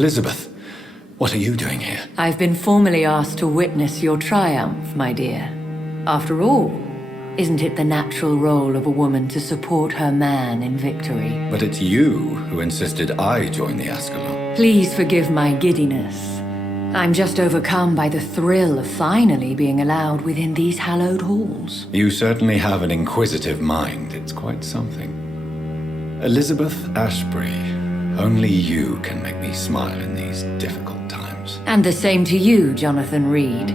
Elizabeth, what are you doing here? I've been formally asked to witness your triumph, my dear. After all, isn't it the natural role of a woman to support her man in victory? But it's you who insisted I join the Ascalon. Please forgive my giddiness. I'm just overcome by the thrill of finally being allowed within these hallowed halls. You certainly have an inquisitive mind. It's quite something. Elizabeth Ashbury, only you can make me smile in these difficult times. And the same to you, Jonathan Reed.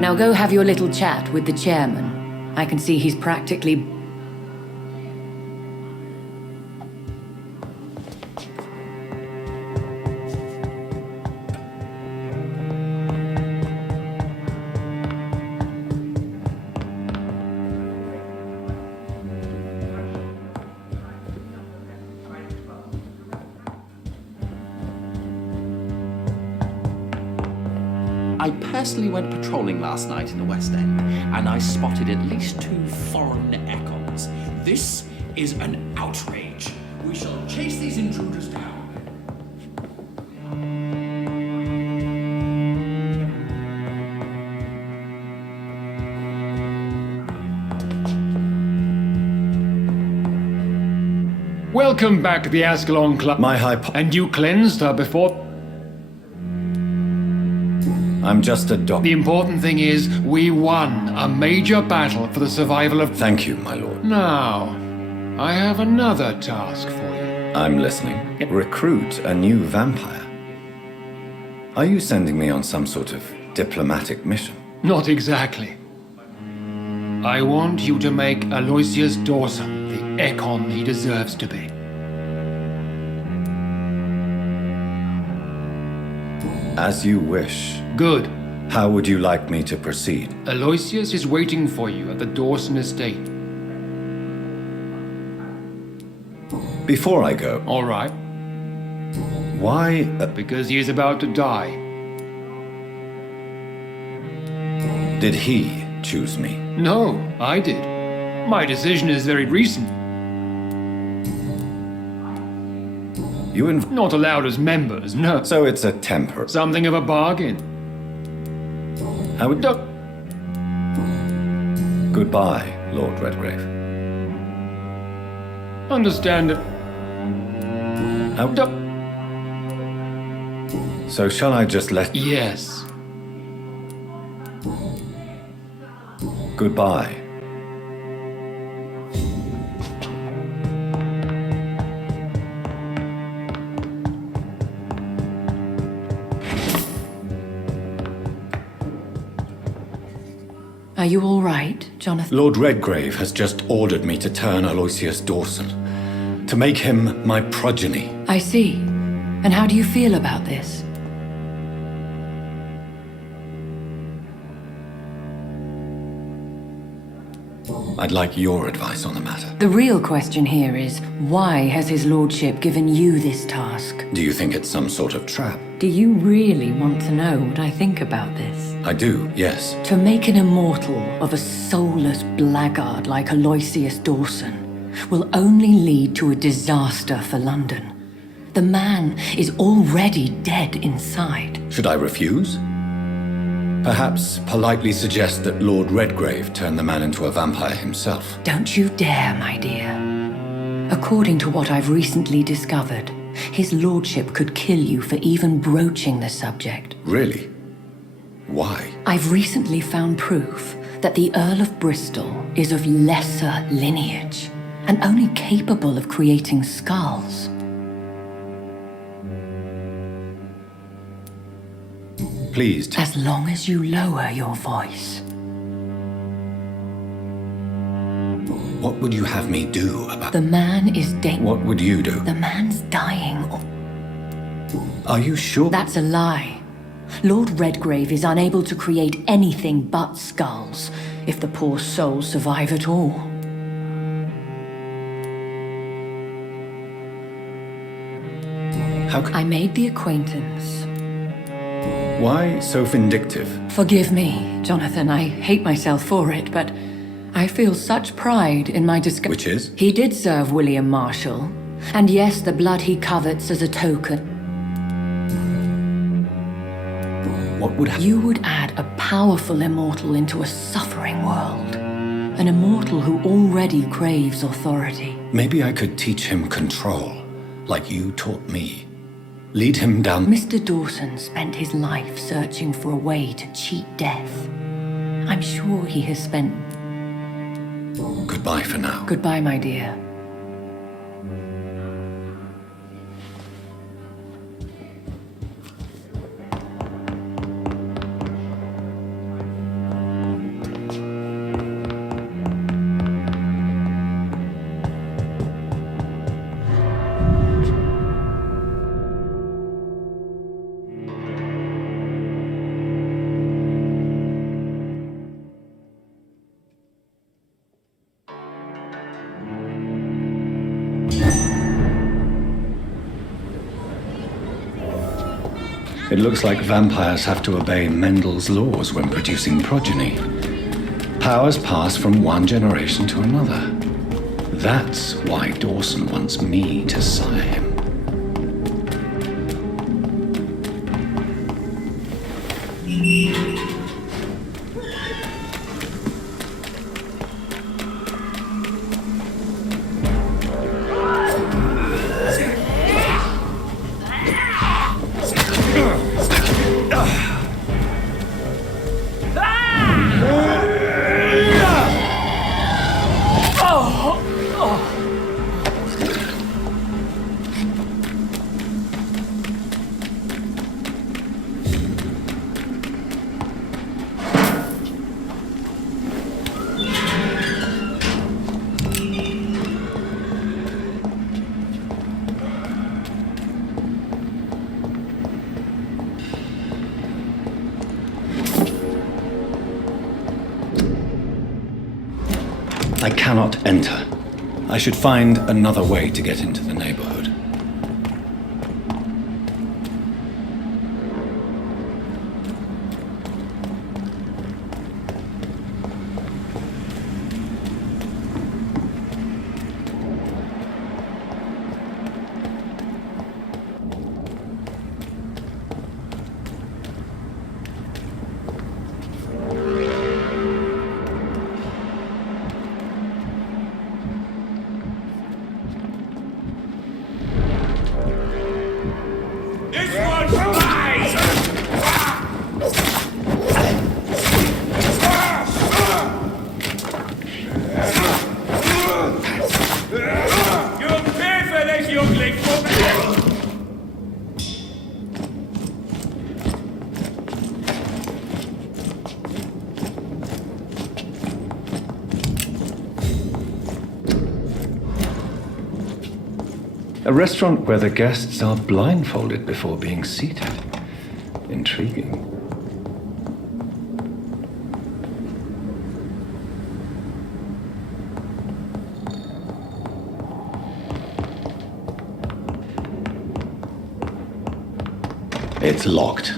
Now go have your little chat with the chairman. I can see he's practically... I personally went patrolling last night in the West End, and I spotted at least 2 foreign echoes. This is an outrage. We shall chase these intruders down. Welcome back to the Ascalon Club. And you cleansed her before... I'm just a doctor. The important thing is, we won a major battle for the survival of... Thank you, my lord. Now, I have another task for you. I'm listening. Recruit a new vampire. Are you sending me on some sort of diplomatic mission? Not exactly. I want you to make Aloysius Dawson the Ekon he deserves to be. As you wish. Good. How would you like me to proceed? Aloysius is waiting for you at the Dawson estate. Before I go... All right. Why... Because he is about to die. Did he choose me? No, I did. My decision is very recent. You Not allowed as members, no. So it's a temper. Something of a bargain. How would... Goodbye, Lord Redgrave. Understand it. How... So shall I just let... Yes. Goodbye. Are you all right, Jonathan? Lord Redgrave has just ordered me to turn Aloysius Dawson, to make him my progeny. I see. And how do you feel about this? I'd like your advice on the matter. The real question here is, why has his lordship given you this task? Do you think it's some sort of trap? Do you really want to know what I think about this? I do, yes. To make an immortal of a soulless blackguard like Aloysius Dawson will only lead to a disaster for London. The man is already dead inside. Should I refuse? Perhaps politely suggest that Lord Redgrave turn the man into a vampire himself. Don't you dare, my dear. According to what I've recently discovered, his lordship could kill you for even broaching the subject. Really? Why? I've recently found proof that the Earl of Bristol is of lesser lineage and only capable of creating skulls. Please. As long as you lower your voice. What would you have me do about... The man is dead. What would you do? The man's dying. Are you sure? That's a lie. Lord Redgrave is unable to create anything but skulls, if the poor soul survive at all. How I made the acquaintance. Why so vindictive? Forgive me, Jonathan, I hate myself for it, but I feel such pride in my discovery. Which is? He did serve William Marshall, and yes, the blood he covets as a token. what would happen? You would add a powerful immortal into a suffering world. An immortal who already craves authority. Maybe I could teach him control, like you taught me. Lead him down. Mr. Dawson spent his life searching for a way to cheat death. I'm sure he has spent... Goodbye for now. Goodbye, my dear. It looks like vampires have to obey Mendel's laws when producing progeny. Powers pass from one generation to another. That's why Dawson wants me to sire him. I cannot enter. I should find another way to get into the neighborhood. A restaurant where the guests are blindfolded before being seated. Intriguing. It's locked.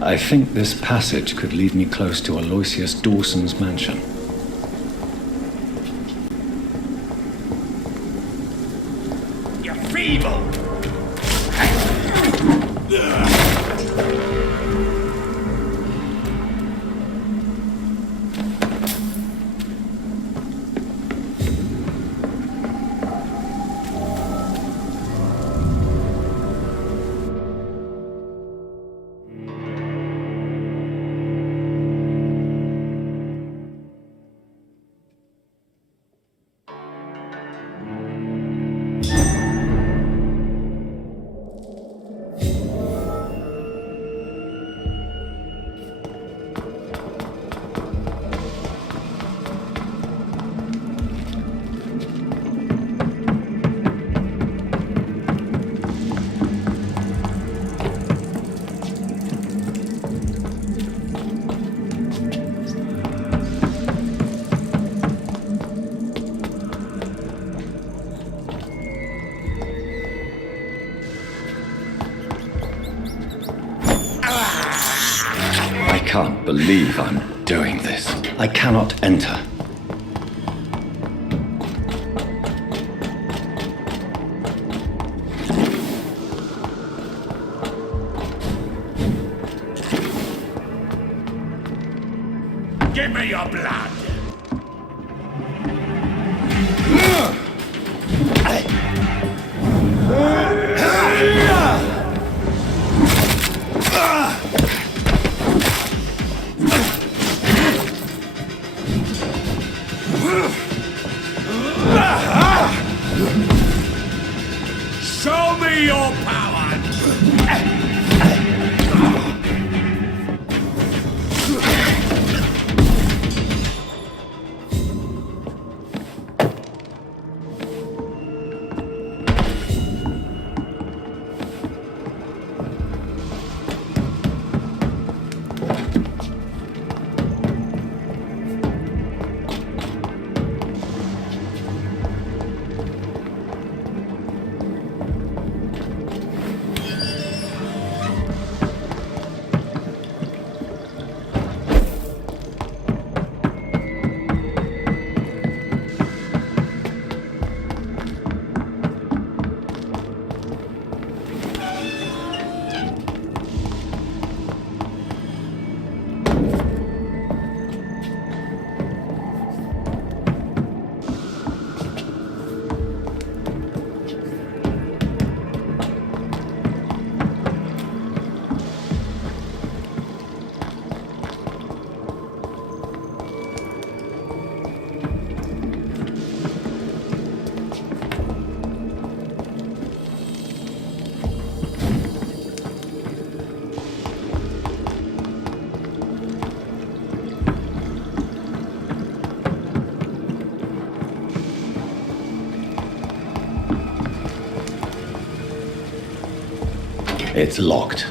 I think this passage could lead me close to Aloysius Dawson's mansion. You're feeble! I can't believe I'm doing this. I cannot enter. Give me your blood! Show me your power! It's locked.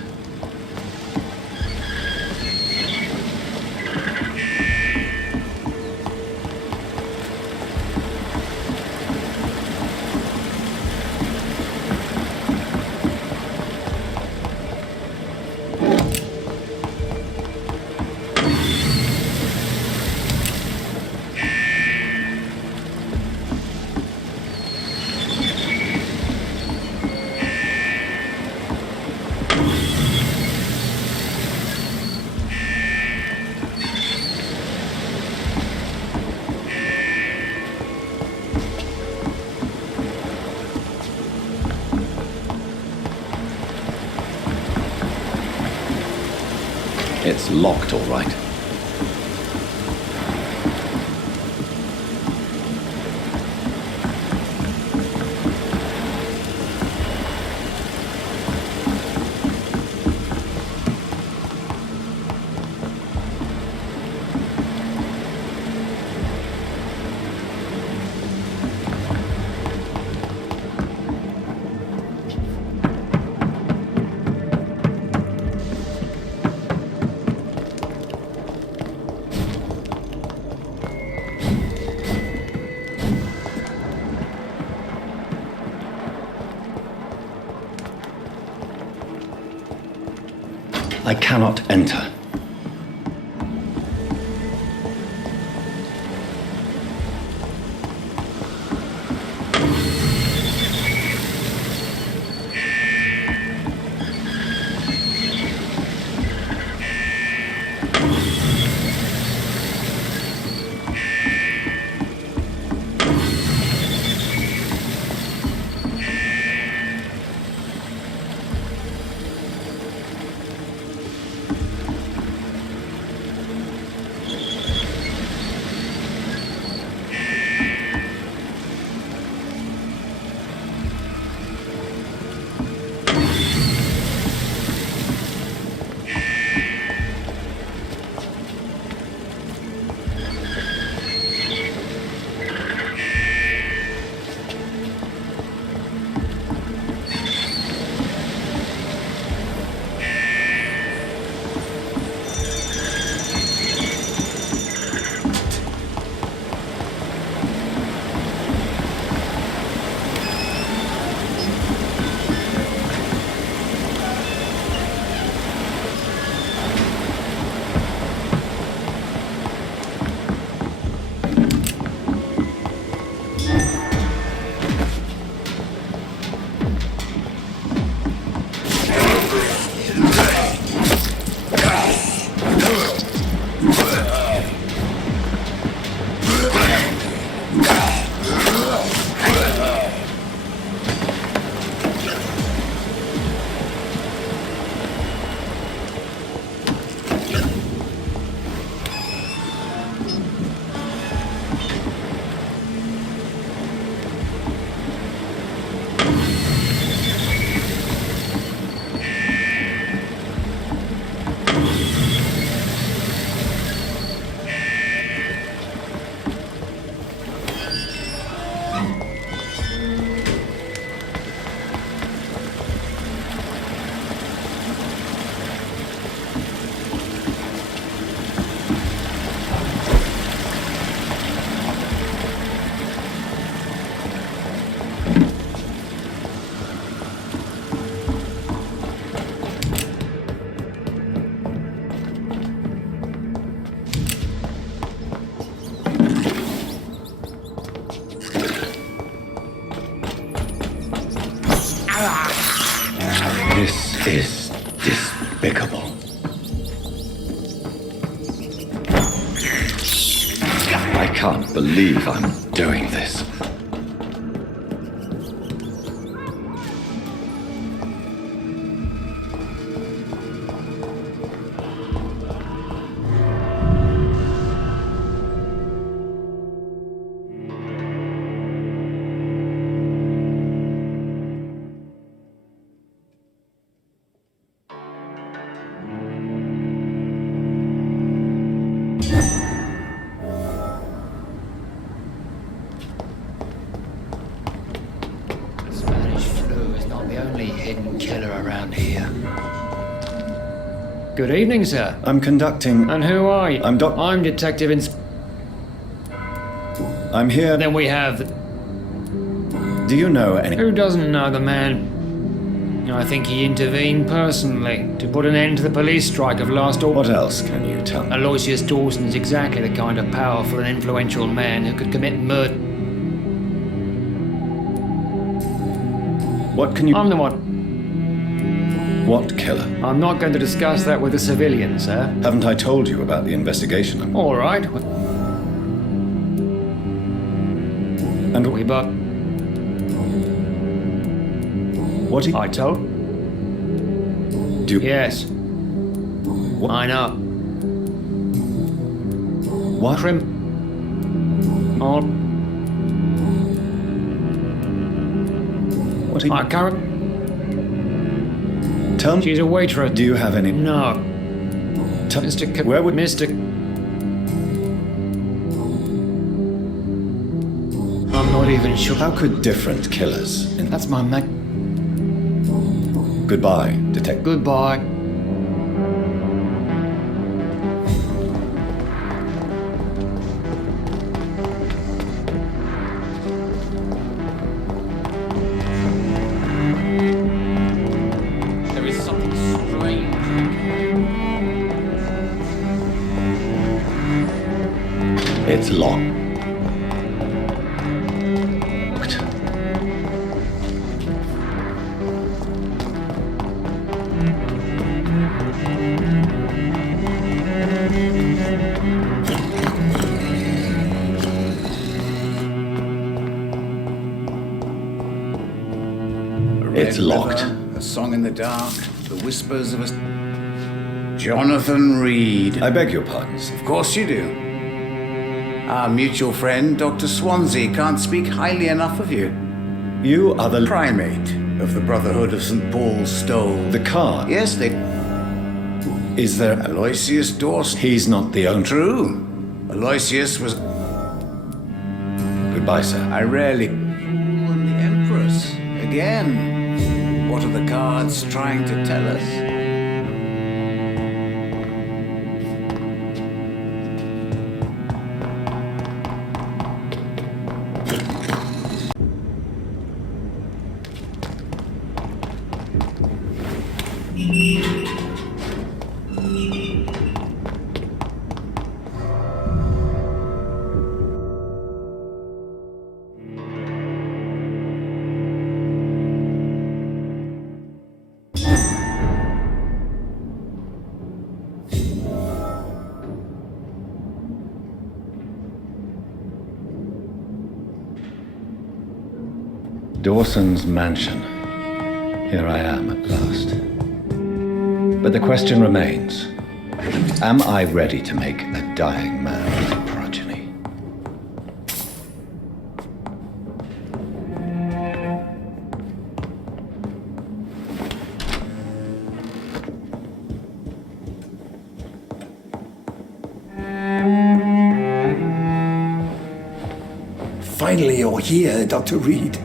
It's locked, all right. I cannot enter. This is despicable. I can't believe I'm doing this. Good evening, sir. I'm conducting... And who are you? I'm Detective I'm here... Then we have... Do you know any... Who doesn't know the man? I think he intervened personally to put an end to the police strike of last August. What else can you tell me? Aloysius Dawson's exactly the kind of powerful and influential man who could commit murder. What can you... I'm the one. What killer? I'm not going to discuss that with the civilians, sir. Haven't I told you about the investigation? All right. And We but what I told? do you... Yes. What? I know. What? All What are you... my current. Tell me... She's a waitress. Do you have any... No. Tell... Mr. Where would... Mr. I'm not even sure. How could different killers... That's my mate. Goodbye, Detective. Goodbye. There is something strange. It's locked. It's locked. A song in the dark, the whispers of a... Jonathan Reed. I beg your pardons. Of course you do. Our mutual friend, Dr. Swansea, can't speak highly enough of you. You are the Primate of the Brotherhood of St. Paul's Stole. The card. Yes, they... Is there... Aloysius Dawson. He's not the owner. True. Aloysius was... Goodbye, sir. I rarely... And the Empress. Again. What are the cards trying to tell us? Dawson's mansion. Here I am at last. But the question remains, am I ready to make a dying man's progeny? Finally, you're here, Dr. Reed.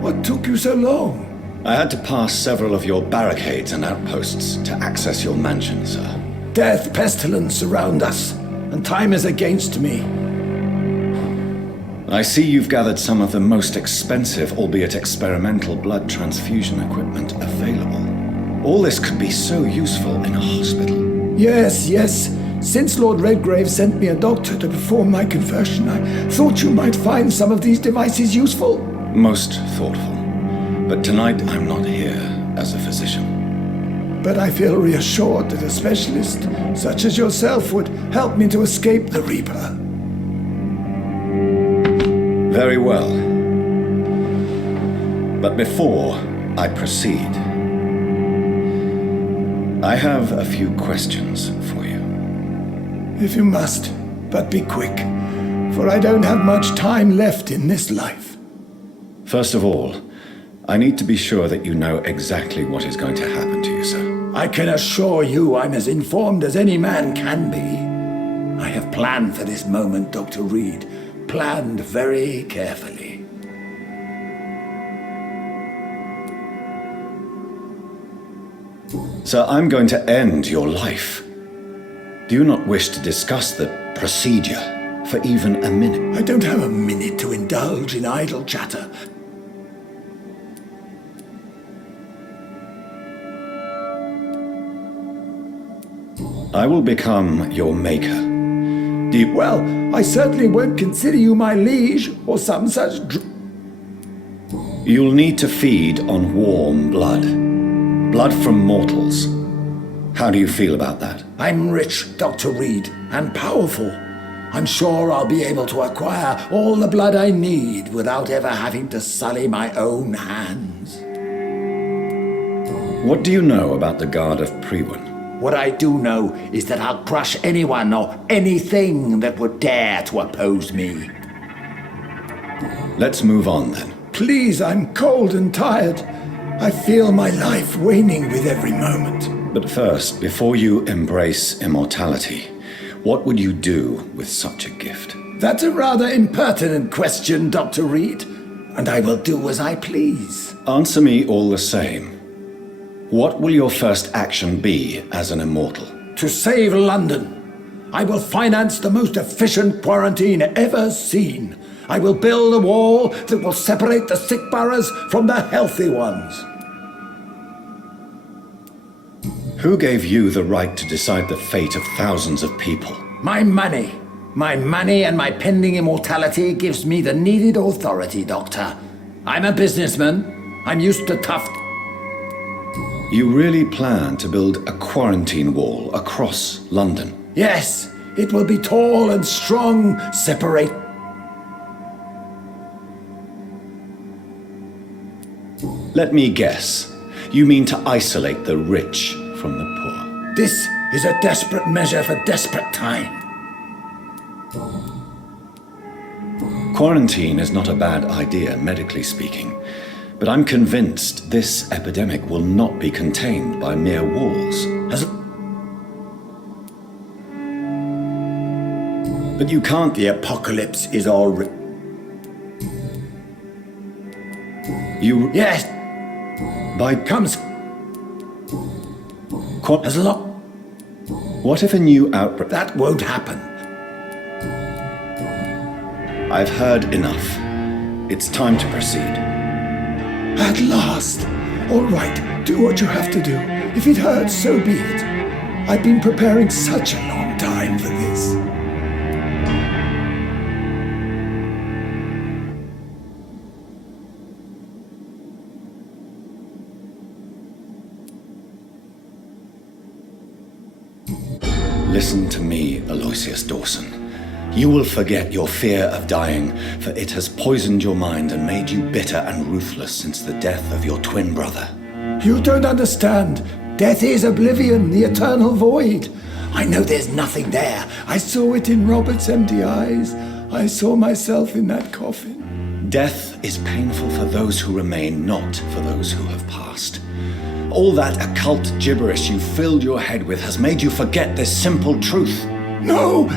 What took you so long? I had to pass several of your barricades and outposts to access your mansion, sir. Death, pestilence surround us, and time is against me. I see you've gathered some of the most expensive, albeit experimental, blood transfusion equipment available. All this could be so useful in a hospital. Yes. Since Lord Redgrave sent me a doctor to perform my conversion, I thought you might find some of these devices useful. Most thoughtful. But tonight I'm not here as a physician. But I feel reassured that a specialist such as yourself would help me to escape the Reaper. Very well. But before I proceed, I have a few questions for you. If you must, but be quick, for I don't have much time left in this life. First of all, I need to be sure that you know exactly what is going to happen to you, sir. I can assure you I'm as informed as any man can be. I have planned for this moment, Dr. Reed. Planned very carefully. Sir, I'm going to end your life. Do you not wish to discuss the procedure for even a minute? I don't have a minute to indulge in idle chatter. I will become your maker. Well, I certainly won't consider you my liege or some such You'll need to feed on warm blood. Blood from mortals. How do you feel about that? I'm rich, Dr. Reed, and powerful. I'm sure I'll be able to acquire all the blood I need without ever having to sully my own hands. What do you know about the Guard of Priwen? What I do know is that I'll crush anyone or anything that would dare to oppose me. Let's move on then. Please, I'm cold and tired. I feel my life waning with every moment. But first, before you embrace immortality, what would you do with such a gift? That's a rather impertinent question, Dr. Reed, and I will do as I please. Answer me all the same. What will your first action be as an immortal? To save London, I will finance the most efficient quarantine ever seen. I will build a wall that will separate the sick boroughs from the healthy ones. Who gave you the right to decide the fate of thousands of people? My money, My money and my pending immortality gives me the needed authority, Doctor. I'm a businessman. I'm used to tough... You really plan to build a quarantine wall across London? Yes, it will be tall and strong, separate... Let me guess. You mean to isolate the rich from the poor? This is a desperate measure for desperate time. Quarantine is not a bad idea, medically speaking. But I'm convinced this epidemic will not be contained by mere walls. But you can't... The apocalypse is already... You... Yes. By... Comes... As long... What if a new outbreak... That won't happen. I've heard enough. It's time to proceed. At last. All right, do what you have to do. If it hurts, so be it. I've been preparing such a long time for this. Listen to me, Aloysius Dawson. You will forget your fear of dying, for it has poisoned your mind and made you bitter and ruthless since the death of your twin brother. You don't understand. Death is oblivion, the eternal void. I know there's nothing there. I saw it in Robert's empty eyes. I saw myself in that coffin. Death is painful for those who remain, not for those who have passed. All that occult gibberish you filled your head with has made you forget this simple truth. No!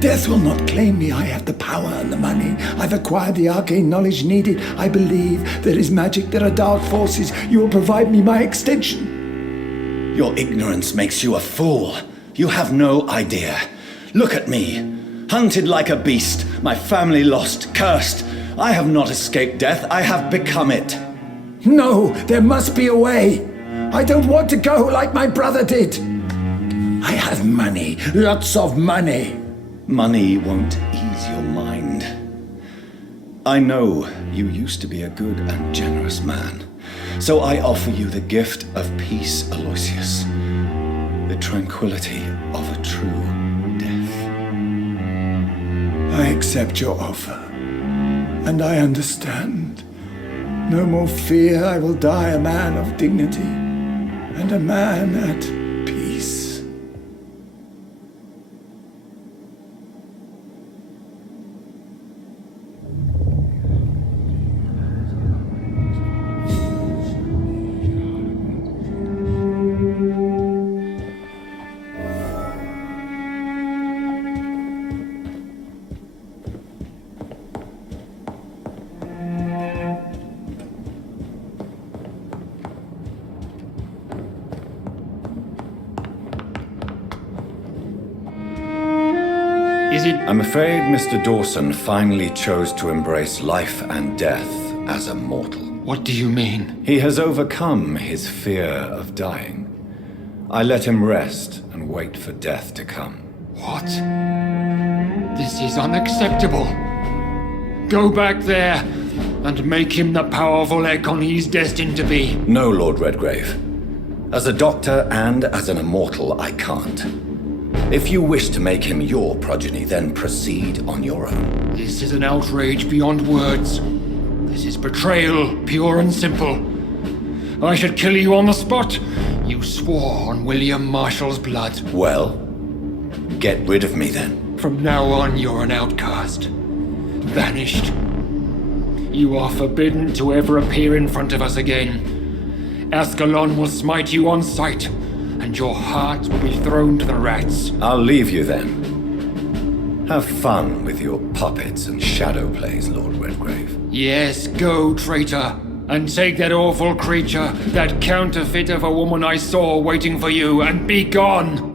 Death will not claim me. I have the power and the money. I've acquired the arcane knowledge needed. I believe there is magic, there are dark forces. You will provide me my extension. Your ignorance makes you a fool. You have no idea. Look at me. Hunted like a beast, my family lost, cursed. I have not escaped death, I have become it. No, there must be a way. I don't want to go like my brother did. I have money, lots of money. Money won't ease your mind. I know you used to be a good and generous man, so I offer you the gift of peace, Aloysius. The tranquility of a true death. I accept your offer, and I understand. No more fear, I will die a man of dignity, and a man at peace. Is it... I'm afraid Mr. Dawson finally chose to embrace life and death as a mortal. What do you mean? He has overcome his fear of dying. I let him rest and wait for death to come. What? This is unacceptable. Go back there and make him the powerful Ekon he's destined to be. No, Lord Redgrave. As a doctor and as an immortal, I can't. If you wish to make him your progeny, then proceed on your own. This is an outrage beyond words. This is betrayal, pure and simple. I should kill you on the spot. You swore on William Marshall's blood. Well, get rid of me then. From now on, you're an outcast. Vanished. You are forbidden to ever appear in front of us again. Ascalon will smite you on sight, and your heart will be thrown to the rats. I'll leave you then. Have fun with your puppets and shadow plays, Lord Redgrave. Yes, go, traitor, and take that awful creature, that counterfeit of a woman I saw waiting for you, and be gone!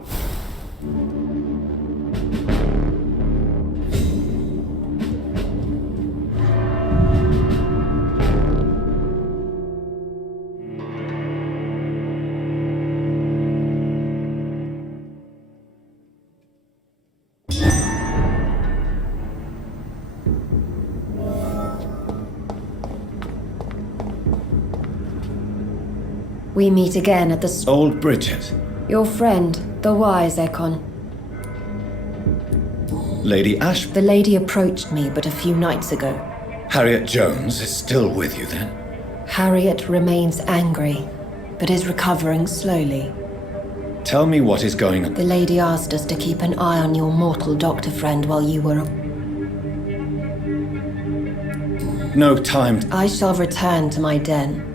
We meet again at the Old Bridget. Your friend, the wise Ekon. Lady Ash. The lady approached me but a few nights ago. Harriet Jones is still with you then? Harriet remains angry, but is recovering slowly. Tell me what is going on. The lady asked us to keep an eye on your mortal doctor friend while you were... No time. I shall return to my den.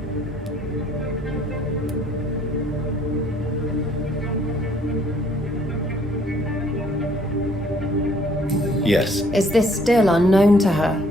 Yes. Is this still unknown to her?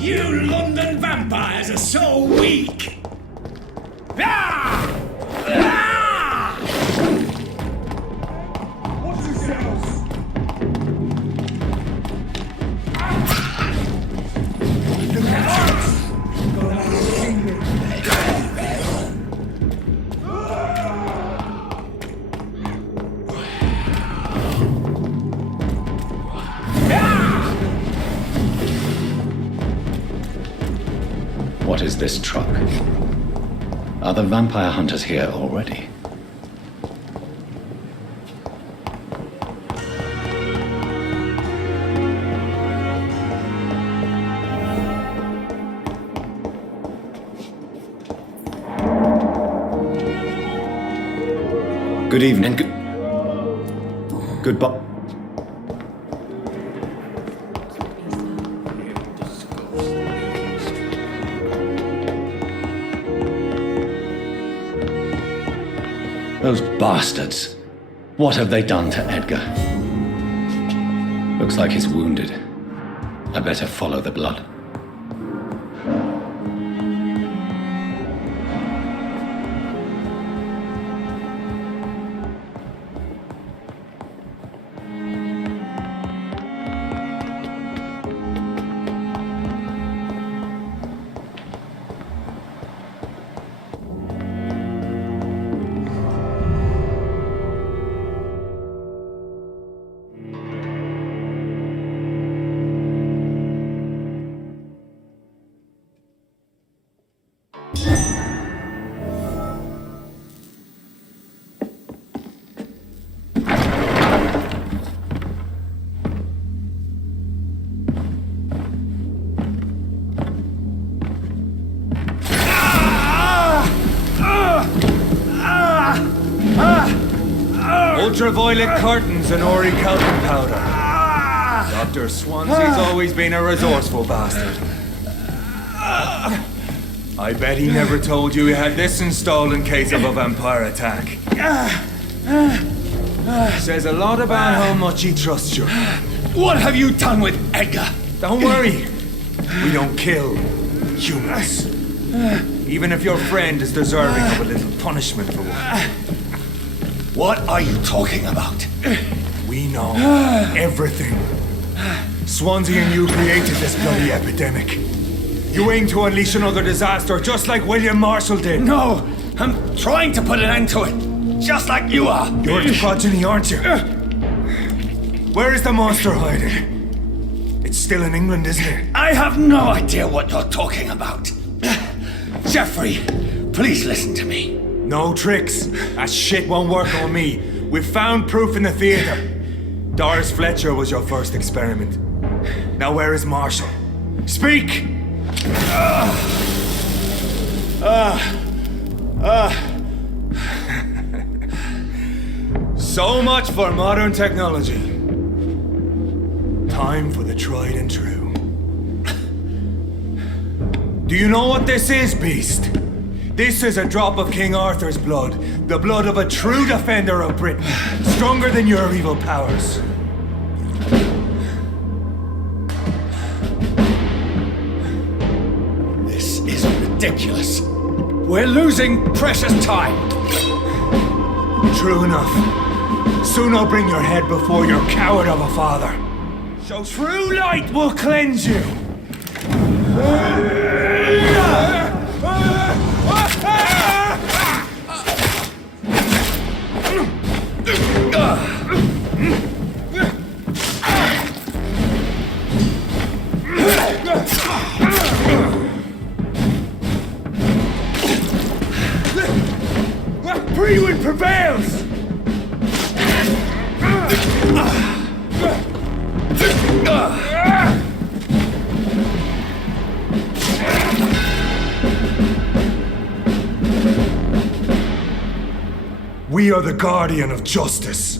You London vampires are so weak! Ah! Ah! What's this else? What is this truck? Are the vampire hunters here already? Good evening. Goodbye. Those bastards. What have they done to Edgar? Looks like he's wounded. I better follow the blood. Ultraviolet curtains and orichalcum powder. Dr. Swansea's always been a resourceful bastard. I bet he never told you he had this installed in case of a vampire attack. Says a lot about how much he trusts you. What have you done with Edgar? Don't worry. We don't kill humans. Even if your friend is deserving of a little punishment for one. What are you talking about? We know everything. Swansea and you created this bloody epidemic. You aim to unleash another disaster just like William Marshall did. No, I'm trying to put an end to it, just like you are. You're the progeny, aren't you? Where is the monster hiding? It's still in England, isn't it? I have no idea what you're talking about. Jeffrey, please listen to me. No tricks. That shit won't work on me. We've found proof in the theater. Doris Fletcher was your first experiment. Now where is Marshall? Speak! So much for modern technology. Time for the tried and true. Do you know what this is, Beast? This is a drop of King Arthur's blood. The blood of a true defender of Britain. Stronger than your evil powers. This is ridiculous. We're losing precious time. True enough. Soon I'll bring your head before your coward of a father. So true light will cleanse you. Freewind prevails! We are the guardian of justice.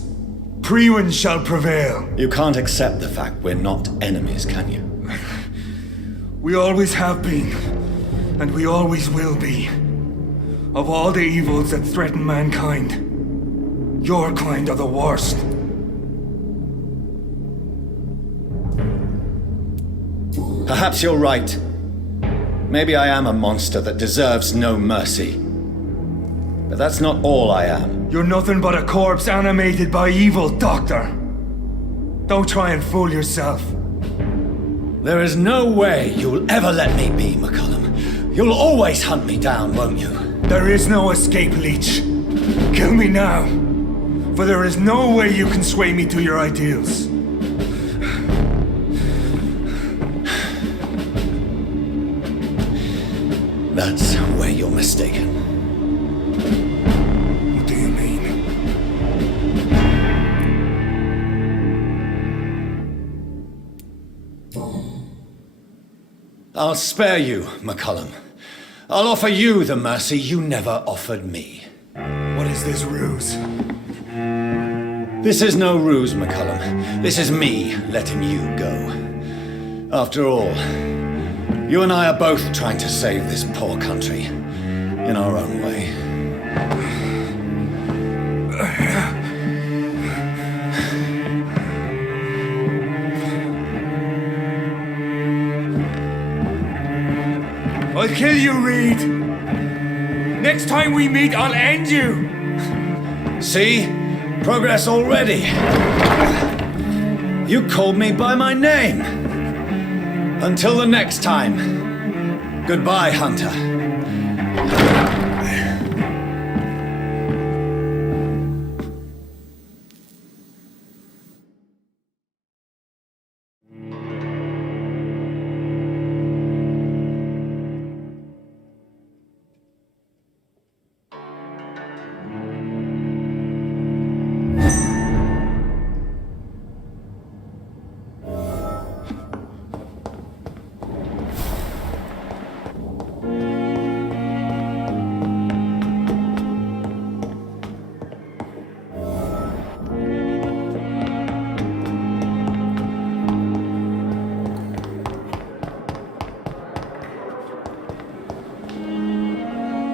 Prewind shall prevail. You can't accept the fact we're not enemies, can you? We always have been, and we always will be. Of all the evils that threaten mankind, your kind are the worst. Perhaps you're right. Maybe I am a monster that deserves no mercy. But that's not all I am. You're nothing but a corpse animated by evil, Doctor. Don't try and fool yourself. There is no way you'll ever let me be, McCullum. You'll always hunt me down, won't you? There is no escape, Leech. Kill me now, for there is no way you can sway me to your ideals. That's where you're mistaken. What do you mean? I'll spare you, McCullum. I'll offer you the mercy you never offered me. What is this ruse? This is no ruse, McCullum. This is me letting you go. After all, you and I are both trying to save this poor country in our own way. I'll kill you, Reed. Next time we meet, I'll end you. See? Progress already. You called me by my name. Until the next time. Goodbye, Hunter.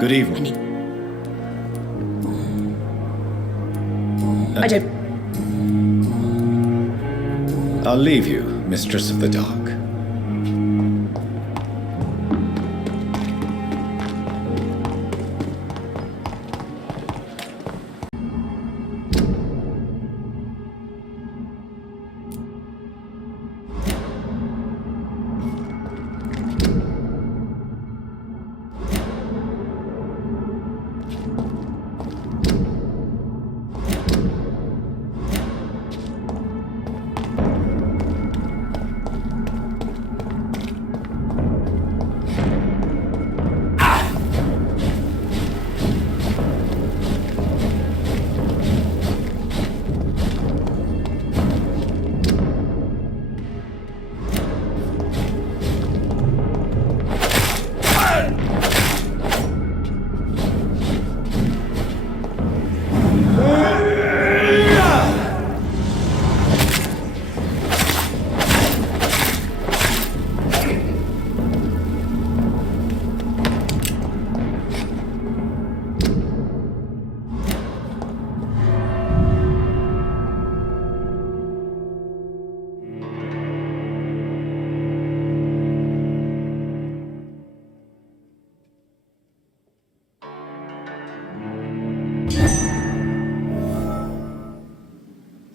Good evening. I don't. I'll leave you, Mistress of the Dark.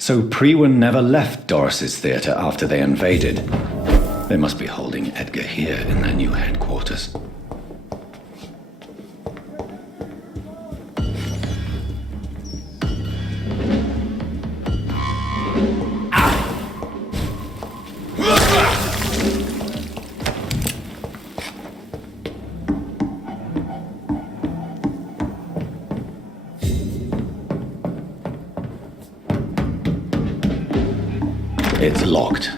So Priwen never left Doris's theater after they invaded. They must be holding Edgar here in their new headquarters. It's locked.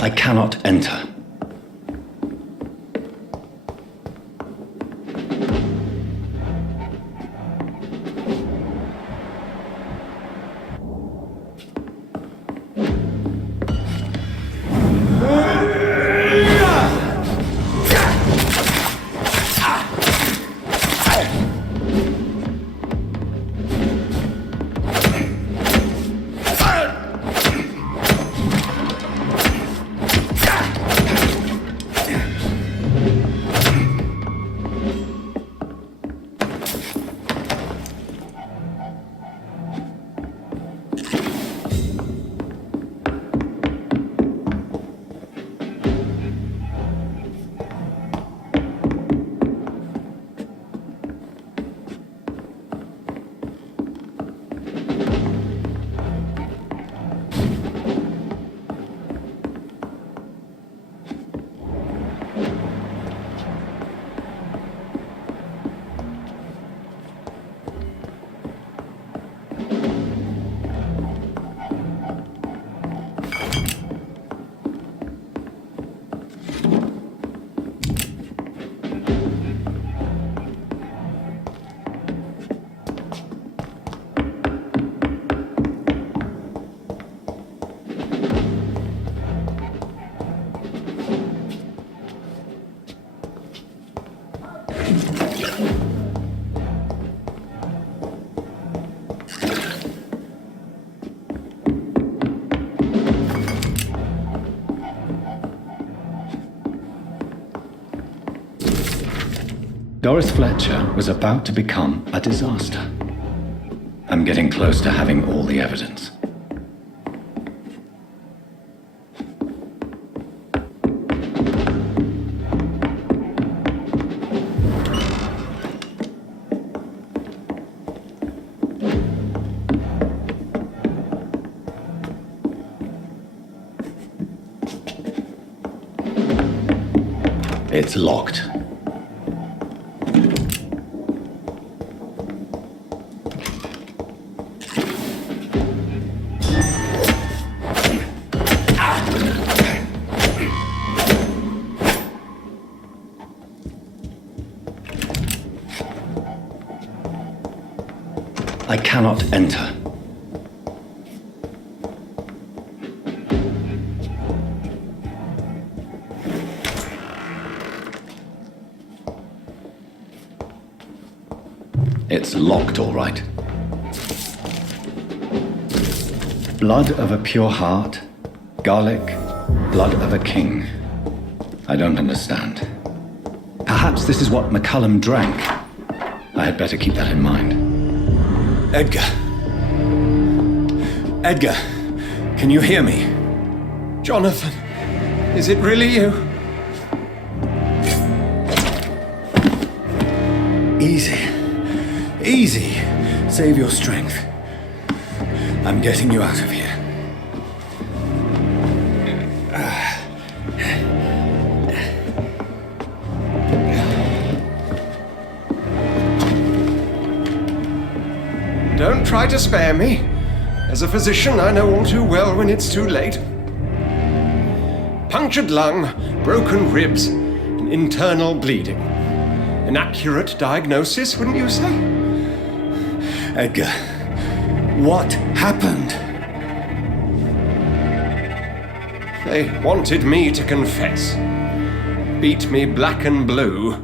I cannot enter. Doris Fletcher was about to become a disaster. I'm getting close to having all the evidence. It's locked. I cannot enter. It's locked, all right. Blood of a pure heart, garlic, blood of a king. I don't understand. Perhaps this is what McCullum drank. I had better keep that in mind. Edgar. Edgar, can you hear me? Jonathan, is it really you? Easy. Easy. Save your strength. I'm getting you out of here. Don't try to spare me. As a physician, I know all too well when it's too late. Punctured lung, broken ribs, and internal bleeding. An accurate diagnosis, wouldn't you say? Edgar, what happened? They wanted me to confess. Beat me black and blue.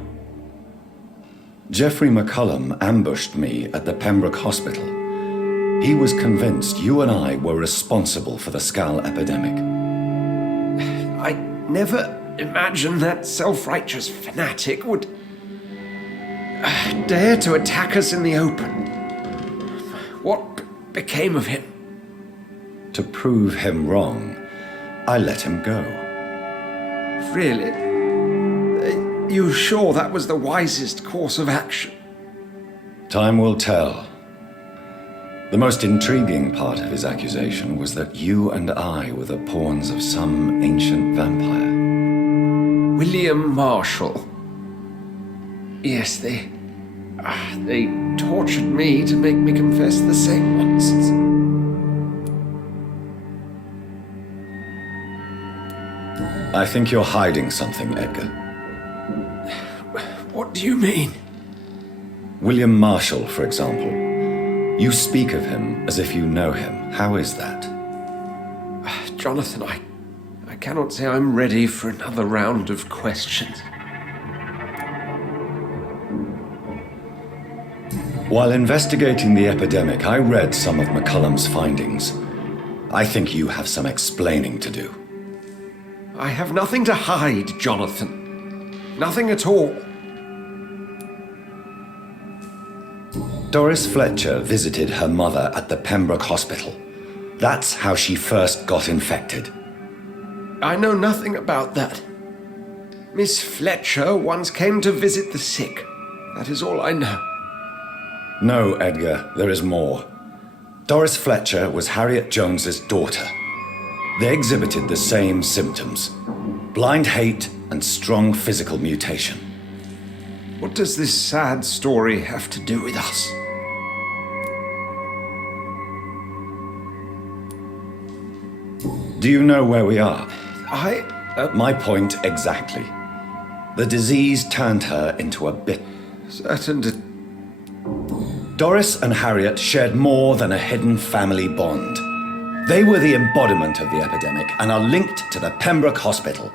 Jeffrey McCullum ambushed me at the Pembroke Hospital. He was convinced you and I were responsible for the Skal epidemic. I never imagined that self-righteous fanatic would dare to attack us in the open. What became of him? To prove him wrong, I let him go. Really? Are you sure that was the wisest course of action? Time will tell. The most intriguing part of his accusation was that you and I were the pawns of some ancient vampire. William Marshall. Yes, they tortured me to make me confess the same nonsense. I think you're hiding something, Edgar. What do you mean? William Marshall, for example. You speak of him as if you know him. How is that? Jonathan, I cannot say I'm ready for another round of questions. While investigating the epidemic, I read some of McCullum's findings. I think you have some explaining to do. I have nothing to hide, Jonathan. Nothing at all. Doris Fletcher visited her mother at the Pembroke Hospital. That's how she first got infected. I know nothing about that. Miss Fletcher once came to visit the sick. That is all I know. No, Edgar, there is more. Doris Fletcher was Harriet Jones's daughter. They exhibited the same symptoms: blind hate and strong physical mutation. What does this sad story have to do with us? Do you know where we are? My point exactly. The disease turned her into a bit. Doris and Harriet shared more than a hidden family bond. They were the embodiment of the epidemic and are linked to the Pembroke Hospital.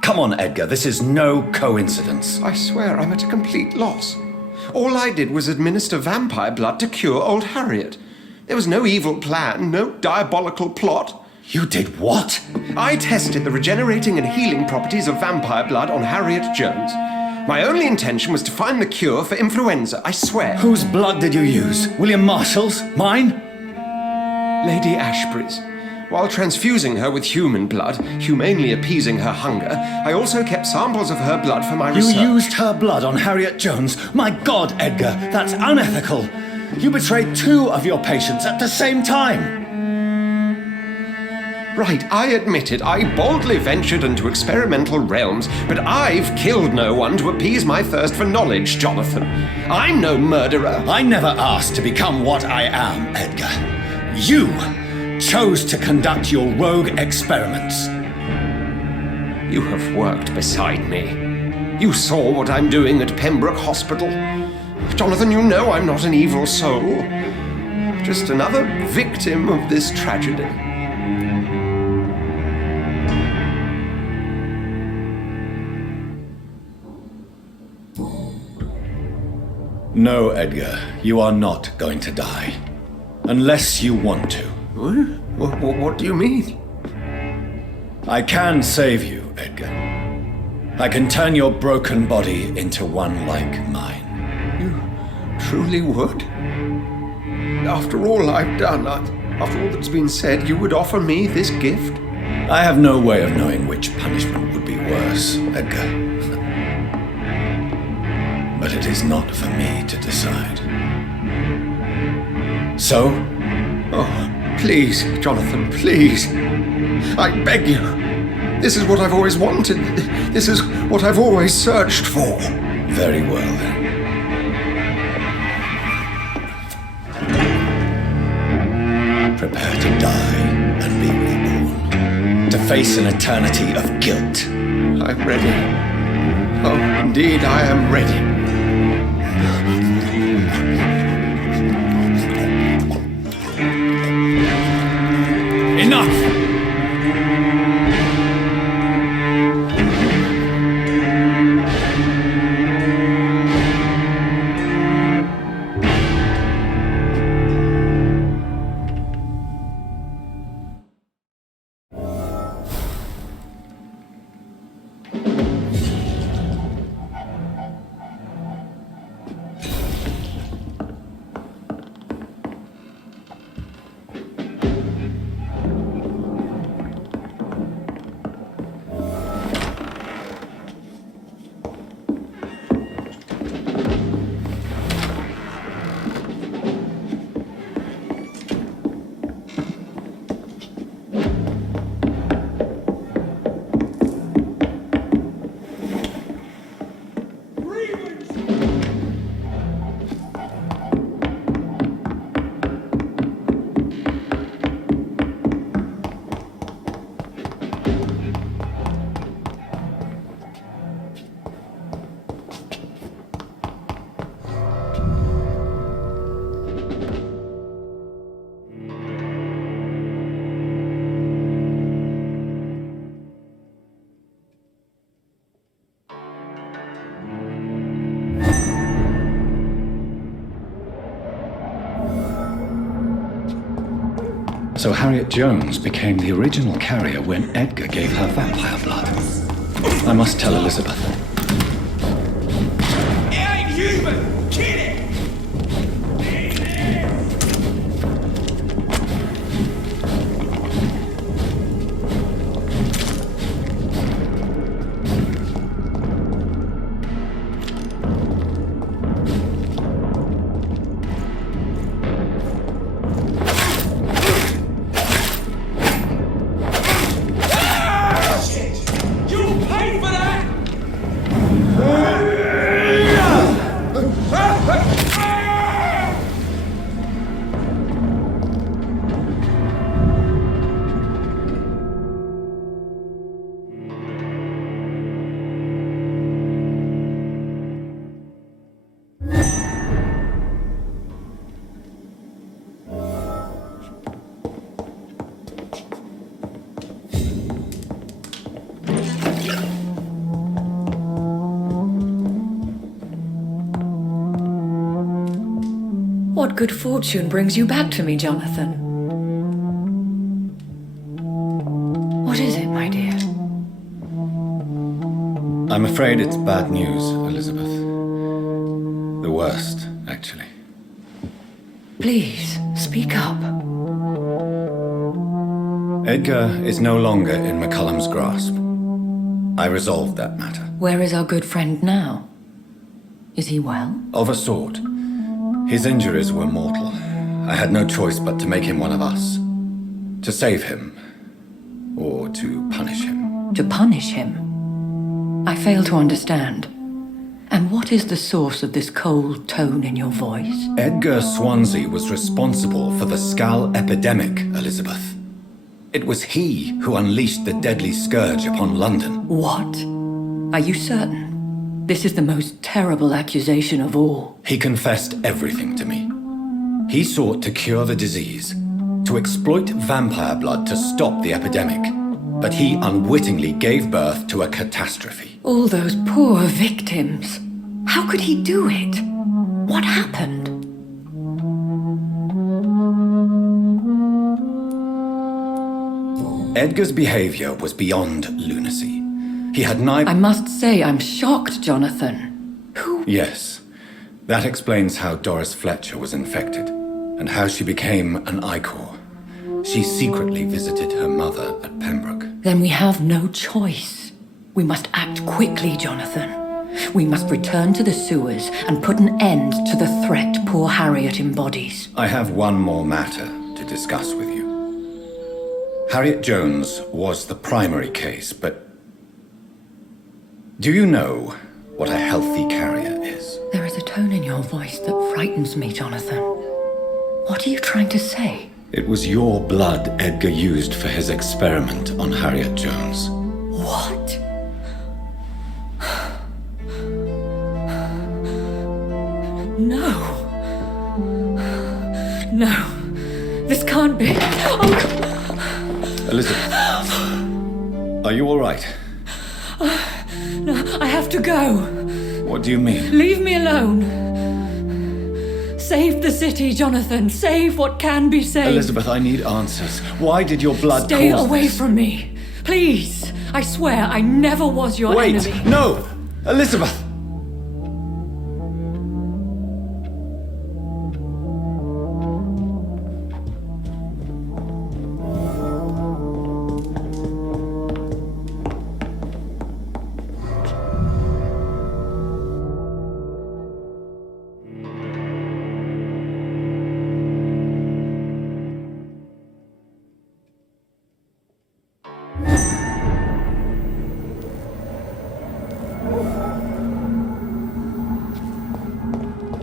Come on, Edgar, this is no coincidence. I swear I'm at a complete loss. All I did was administer vampire blood to cure old Harriet. There was no evil plan, no diabolical plot. You did what? I tested the regenerating and healing properties of vampire blood on Harriet Jones. My only intention was to find the cure for influenza, I swear. Whose blood did you use? William Marshall's? Mine? Lady Ashbury's. While transfusing her with human blood, humanely appeasing her hunger, I also kept samples of her blood for my research. You used her blood on Harriet Jones? My God, Edgar, that's unethical. You betrayed 2 of your patients at the same time. Right, I admit it. I boldly ventured into experimental realms, but I've killed no one to appease my thirst for knowledge, Jonathan. I'm no murderer. I never asked to become what I am, Edgar. You chose to conduct your rogue experiments. You have worked beside me. You saw what I'm doing at Pembroke Hospital. Jonathan, you know I'm not an evil soul. Just another victim of this tragedy. No, Edgar, you are not going to die. Unless you want to. What do you mean? I can save you, Edgar. I can turn your broken body into one like mine. You truly would? After all I've done, after all that's been said, you would offer me this gift? I have no way of knowing which punishment would be worse, Edgar. But it is not for me to decide. So? Oh, please, Jonathan, please. I beg you. This is what I've always wanted. This is what I've always searched for. Very well, then. Prepare to die and be reborn. To face an eternity of guilt. I'm ready. Oh, indeed, I am ready. Enough! So Harriet Jones became the original carrier when Edgar gave her vampire blood. I must tell Elizabeth. It ain't human! Kill it! What good fortune brings you back to me, Jonathan? What is it, my dear? I'm afraid it's bad news, Elizabeth. The worst, actually. Please, speak up. Edgar is no longer in McCullum's grasp. I resolved that matter. Where is our good friend now? Is he well? Of a sort. His injuries were mortal. I had no choice but to make him one of us. To save him. Or to punish him. To punish him? I fail to understand. And what is the source of this cold tone in your voice? Edgar Swansea was responsible for the Skull epidemic, Elizabeth. It was he who unleashed the deadly scourge upon London. What? Are you certain? This is the most terrible accusation of all. He confessed everything to me. He sought to cure the disease, to exploit vampire blood to stop the epidemic. But he unwittingly gave birth to a catastrophe. All those poor victims. How could he do it? What happened? Edgar's behavior was beyond lunacy. He had neither... I must say I'm shocked, Jonathan. Who... Yes. That explains how Doris Fletcher was infected, and how she became an Ichor. She secretly visited her mother at Pembroke. Then we have no choice. We must act quickly, Jonathan. We must return to the sewers and put an end to the threat poor Harriet embodies. I have one more matter to discuss with you. Harriet Jones was the primary case, but... do you know what a healthy carrier is? There is a tone in your voice that frightens me, Jonathan. What are you trying to say? It was your blood Edgar used for his experiment on Harriet Jones. What? No. No. This can't be. Oh, Elizabeth, are you all right? No, I have to go. What do you mean? Leave me alone. Save the city, Jonathan. Save what can be saved. Elizabeth, I need answers. Why did your blood Stay cause away this? from me. Please. I swear I never was your Wait! enemy. No! Elizabeth!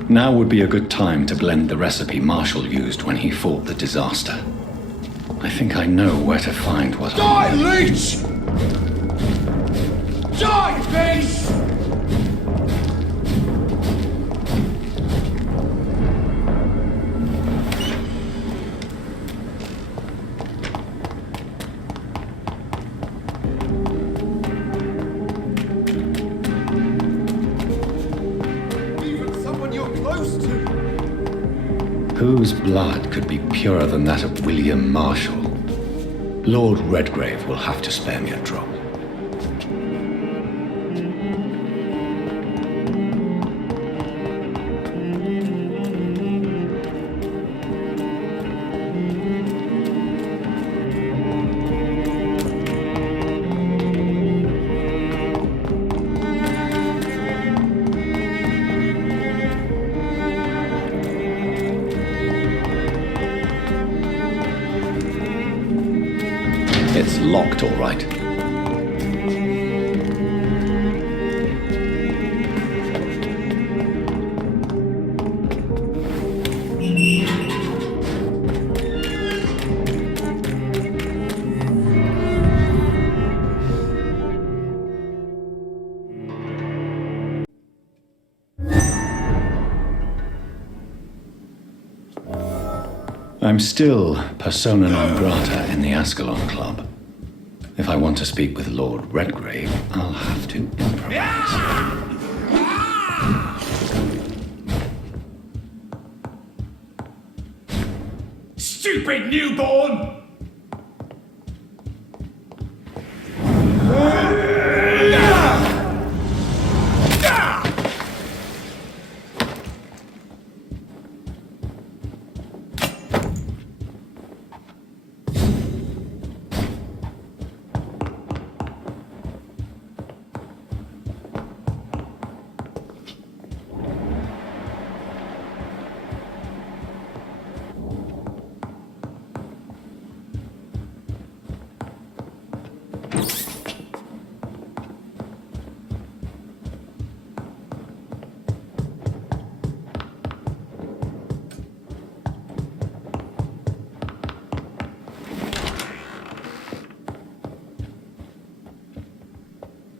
Now would be a good time to blend the recipe Marshall used when he fought the disaster. I think I know where to find what Die, leech! Die, beast! Whose blood could be purer than that of William Marshall? Lord Redgrave will have to spare me a drop. It's locked, all right. I'm still persona non grata in the Ascalon Club. If I want to speak with Lord Redgrave, I'll have to improvise. Stupid newborn!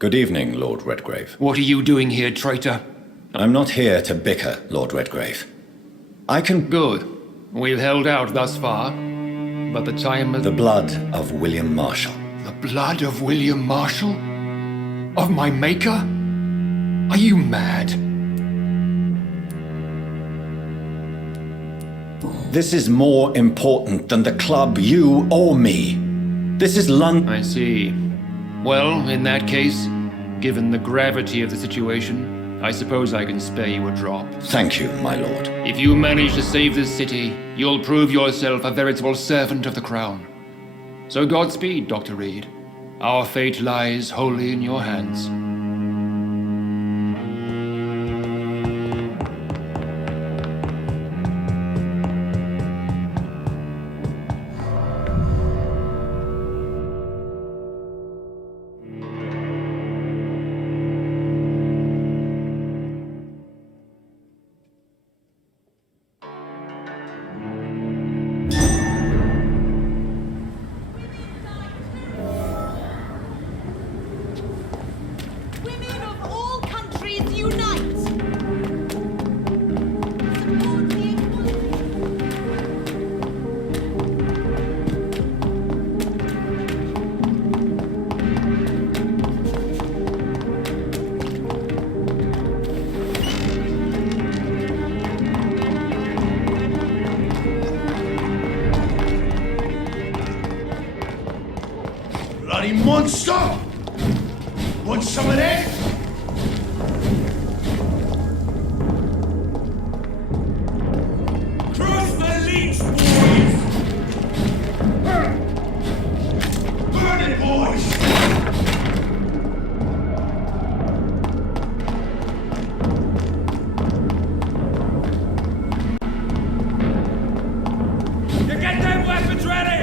Good evening, Lord Redgrave. What are you doing here, traitor? I'm not here to bicker, Lord Redgrave. I can... Good. We've held out thus far, but the time of... The blood of William Marshall. The blood of William Marshall? Of my maker? Are you mad? This is more important than the club, you or me. This is London. I see. Well, in that case, given the gravity of the situation, I suppose I can spare you a drop. Thank you, my lord. If you manage to save this city, you'll prove yourself a veritable servant of the crown. So Godspeed, Dr. Reed. Our fate lies wholly in your hands. bloody monster! Want some of that? Cross the leech, boys! Burn it, boys! You get them weapons ready!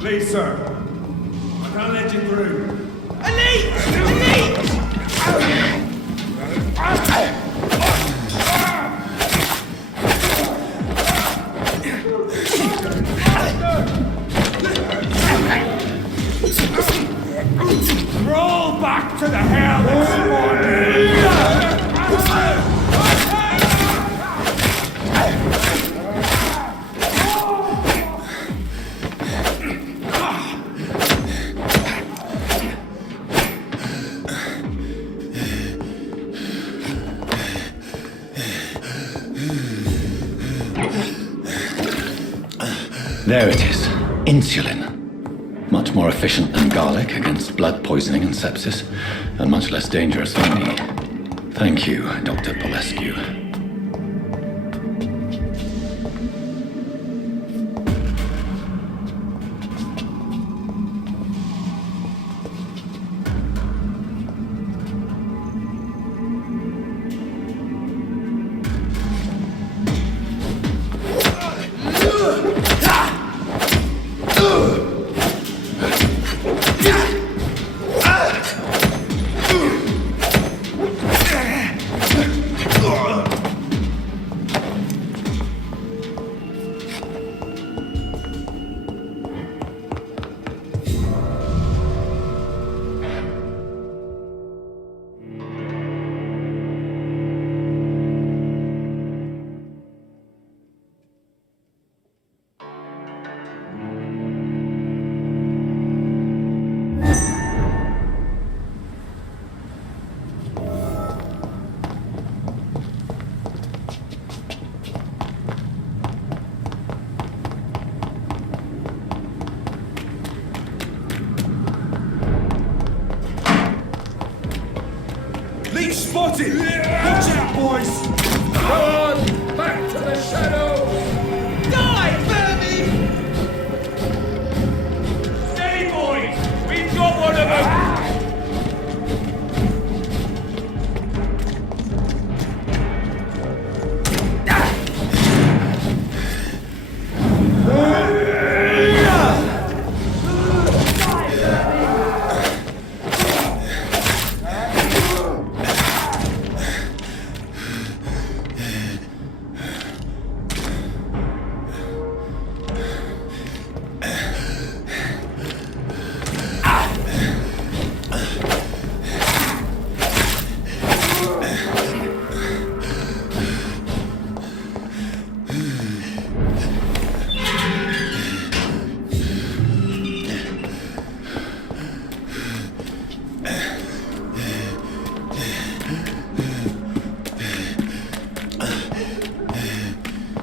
Please, sir. I can't let you through. Elite! Roll back to the hell that's There it is. Insulin. Much more efficient than garlic against blood poisoning and sepsis, and much less dangerous for me. Thank you, Dr. Polescu. spotted! Watch out, boys! Come on! Back to the shadows! Die, Bernie! Steady, boys! We've got one of them!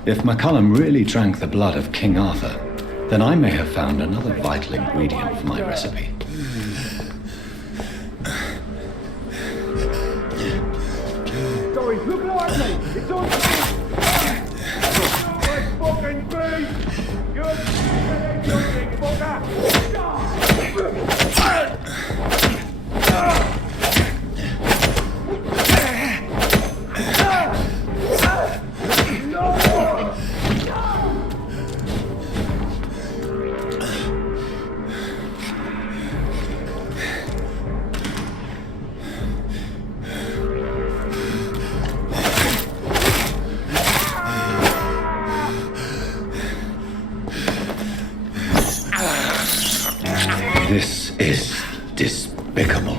If McCullum really drank the blood of King Arthur, then I may have found another vital ingredient for my recipe. Sorry, look at me! It's on! Let's fucking be! You're big fucker! This is despicable.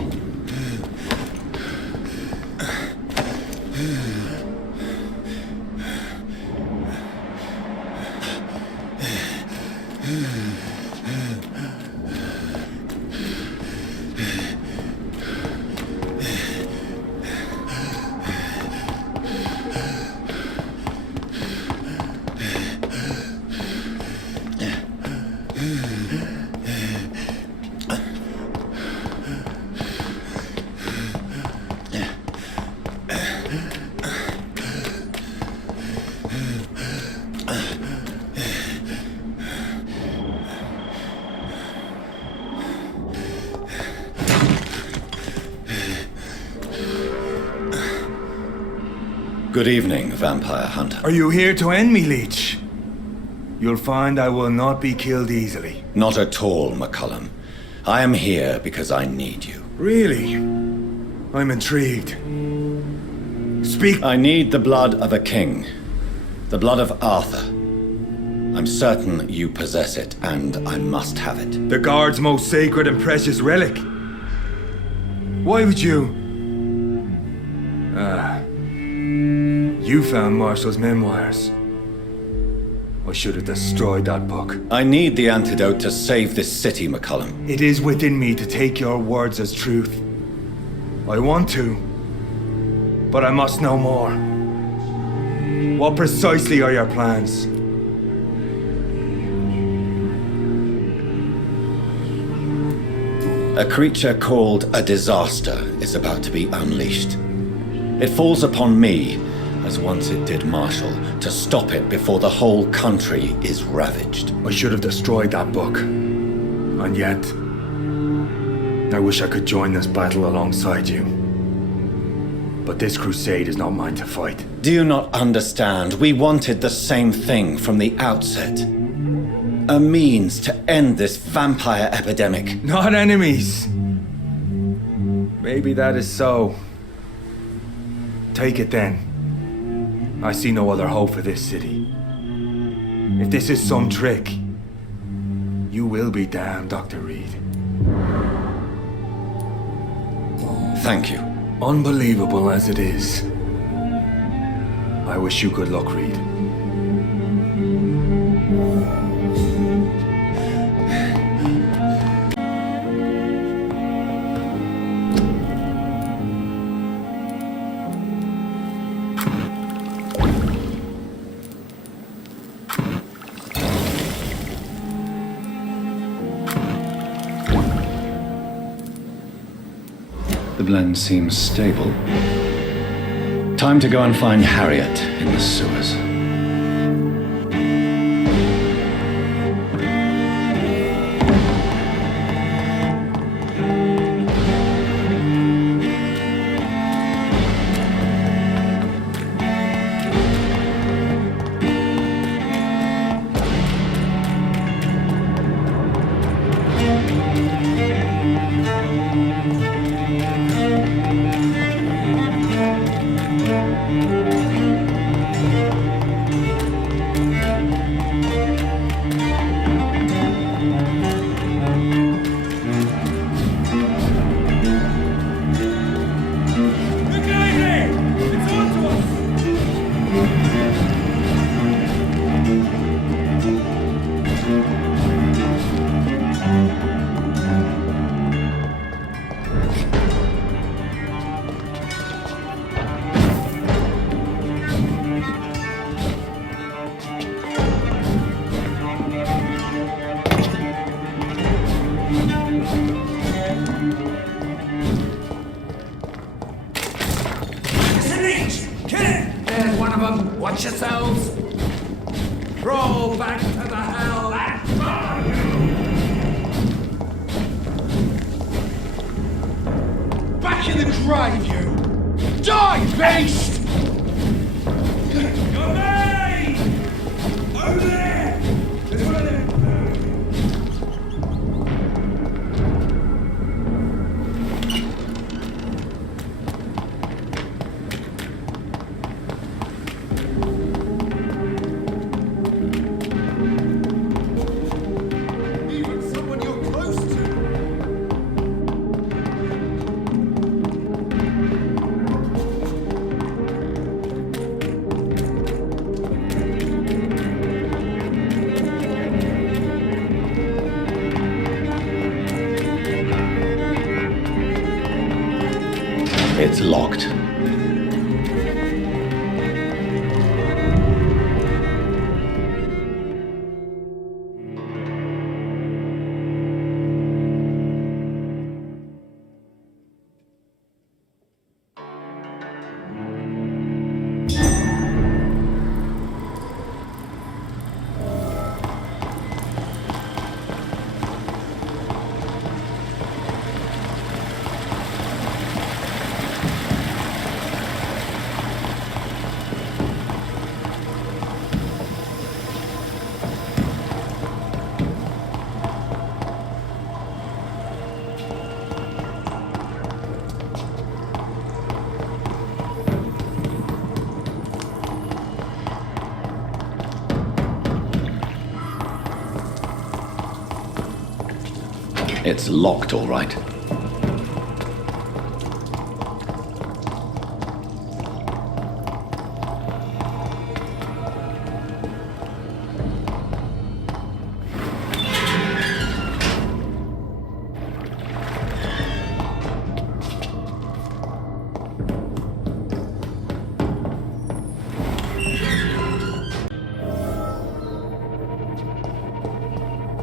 Good evening, vampire hunter. Are you here to end me, Leech? You'll find I will not be killed easily. Not at all, McCullum. I am here because I need you. Really? I'm intrigued. Speak. I need the blood of a king. The blood of Arthur. I'm certain you possess it, and I must have it. The guard's most sacred and precious relic. Why would you? You found Marshall's memoirs. I should have destroyed that book. I need the antidote to save this city, McCullum. It is within me to take your words as truth. I want to, but I must know more. What precisely are your plans? A creature called a disaster is about to be unleashed. It falls upon me, as once it did Marshall, to stop it before the whole country is ravaged. I should have destroyed that book. And yet, I wish I could join this battle alongside you. But this crusade is not mine to fight. Do you not understand? We wanted the same thing from the outset. A means to end this vampire epidemic. Not enemies. Maybe that is so. Take it then. I see no other hope for this city. If this is some trick, you will be damned, Dr. Reed. Thank you. Unbelievable as it is, I wish you good luck, Reed. The blend seems stable. Time to go and find Harriet in the sewers. Watch yourselves! Crawl back to the hell and burn you! Back in the grave, you! Die, beast! You're me! Over there! There's one of them! It's locked. It's locked, all right.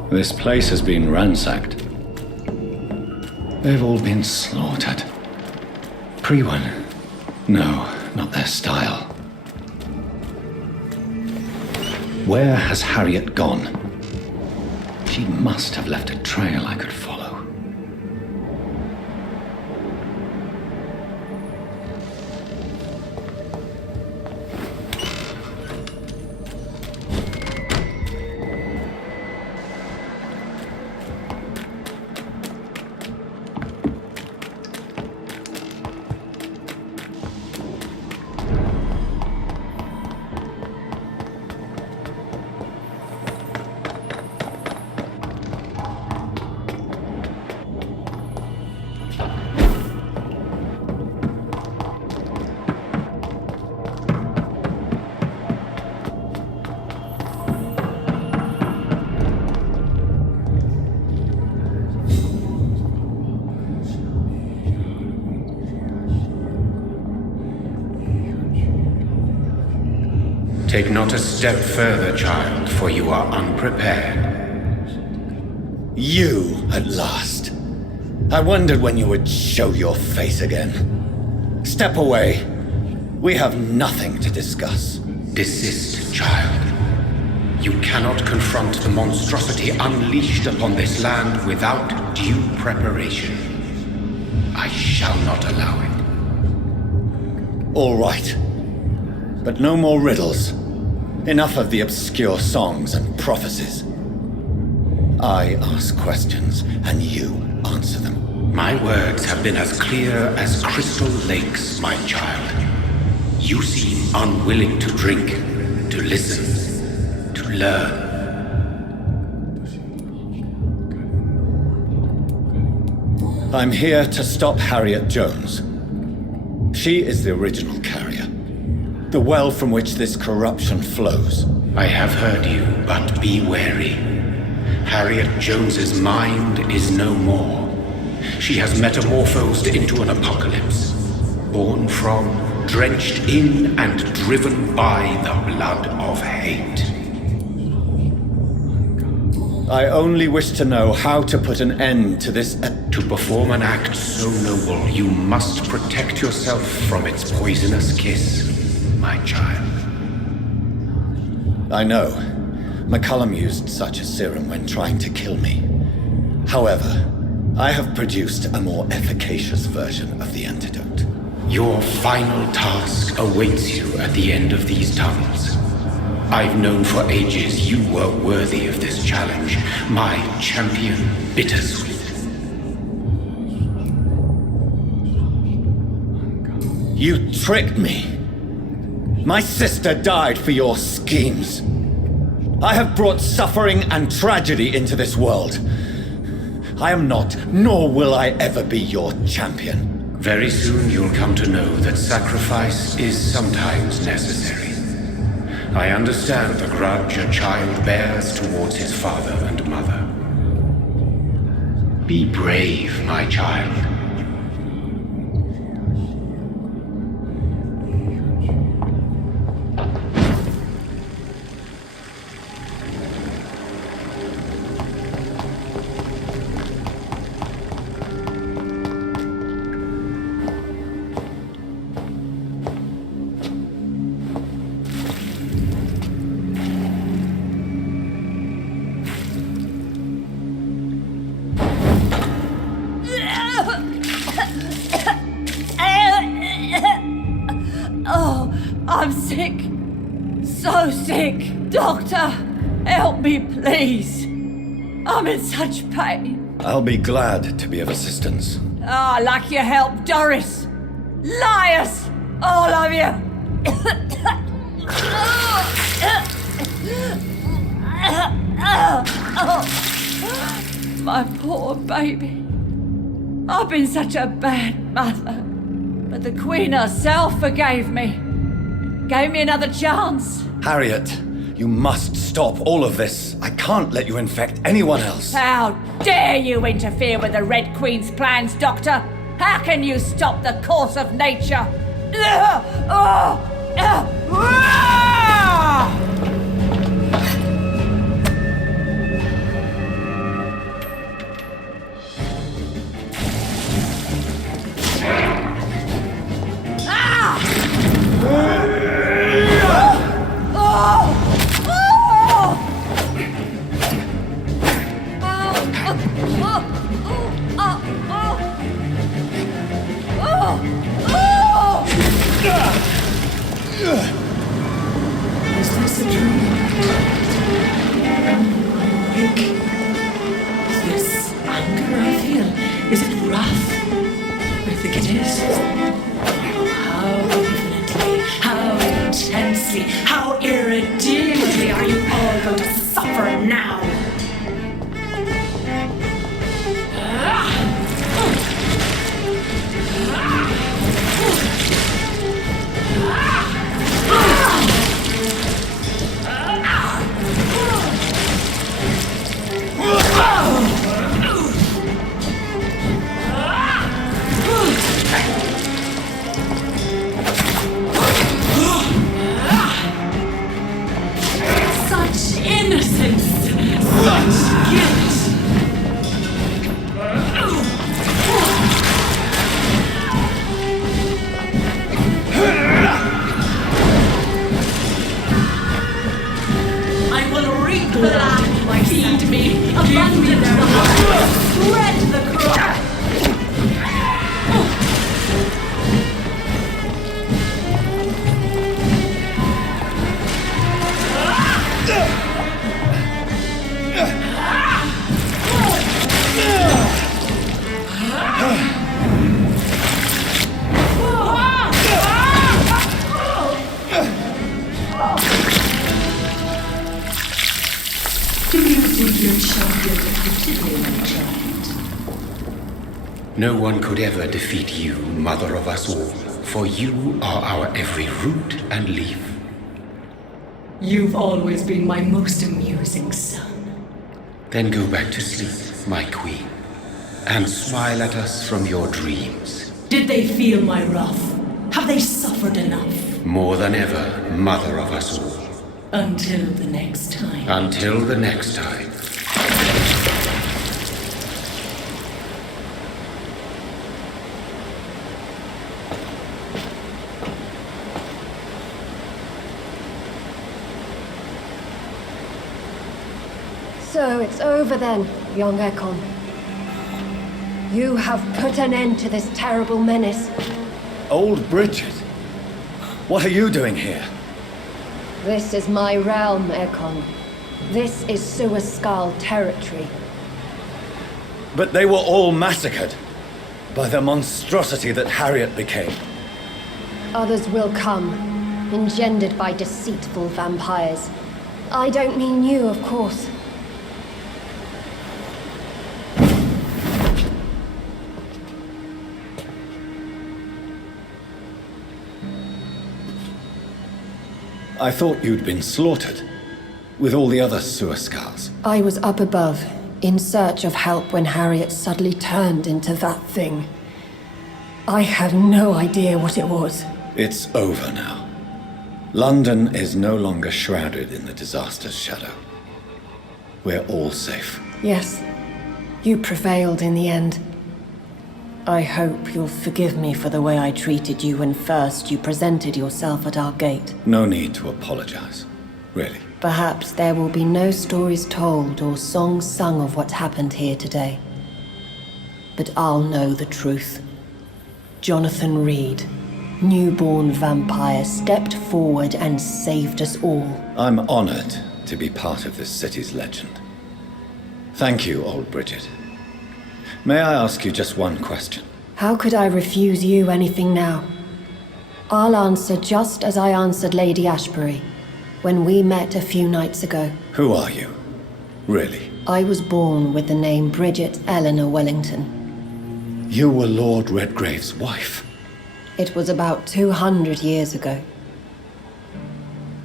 This place has been ransacked. They've all been slaughtered. Pre-one? No, not their style. Where has Harriet gone? She must have left a trail I could follow. Take not a step further, child, for you are unprepared. You, at last. I wondered when you would show your face again. Step away. We have nothing to discuss. Desist, child. You cannot confront the monstrosity unleashed upon this land without due preparation. I shall not allow it. All right. But no more riddles. Enough of the obscure songs and prophecies. I ask questions, and you answer them. My words have been as clear as crystal lakes, my child. You seem unwilling to drink, to listen, to learn. I'm here to stop Harriet Jones. She is the original carrier. The well from which this corruption flows. I have heard you, but be wary. Harriet Jones's mind is no more. She has metamorphosed into an apocalypse, born from, drenched in, and driven by the blood of hate. I only wish to know how to put an end to this. To perform an act so noble, you must protect yourself from its poisonous kiss, my child. I know. McCullum used such a serum when trying to kill me. However, I have produced a more efficacious version of the antidote. Your final task awaits you at the end of these tunnels. I've known for ages you were worthy of this challenge, my champion, Bittersweet. You tricked me. My sister died for your schemes. I have brought suffering and tragedy into this world. I am not, nor will I ever be your champion. Very soon you'll come to know that sacrifice is sometimes necessary. I understand the grudge a child bears towards his father and mother. Be brave, my child. I'm sick. So sick. Doctor, help me, please. I'm in such pain. I'll be glad to be of assistance. Ah, like your help, Doris. Liars! All of you! My poor baby. I've been such a bad mother. But the Queen herself forgave me. Gave me another chance. Harriet, you must stop all of this. I can't let you infect anyone else. How dare you interfere with the Red Queen's plans, Doctor? How can you stop the course of nature? Is this a dream? Is this anger I feel? Is it wrath? I think it is. How infinitely, how intensely, how irredeemably are you all going to suffer now? champion defeated me when I tried. No one could ever defeat you, mother of us all, for you are our every root and leaf. You've always been my most amusing son. Then go back to sleep, my queen, and smile at us from your dreams. Did they feel my wrath? Have they suffered enough? More than ever, mother of us all. Until the next time. Until the next time. So it's over then, young Ekon. You have put an end to this terrible menace. Old Bridget, what are you doing here? This is my realm, Ekon. This is Suaskal territory. But they were all massacred by the monstrosity that Harriet became. Others will come, engendered by deceitful vampires. I don't mean you, of course. I thought you'd been slaughtered, with all the other Suaskals. I was up above, in search of help when Harriet suddenly turned into that thing. I have no idea what it was. It's over now. London is no longer shrouded in the disaster's shadow. We're all safe. Yes, you prevailed in the end. I hope you'll forgive me for the way I treated you when first you presented yourself at our gate. No need to apologize, really. Perhaps there will be no stories told or songs sung of what happened here today. But I'll know the truth. Jonathan Reed, newborn vampire, stepped forward and saved us all. I'm honored to be part of this city's legend. Thank you, old Bridget. May I ask you just one question? How could I refuse you anything now? I'll answer just as I answered Lady Ashbury when we met a few nights ago. Who are you? Really? I was born with the name Bridget Eleanor Wellington. You were Lord Redgrave's wife? It was about 200 years ago.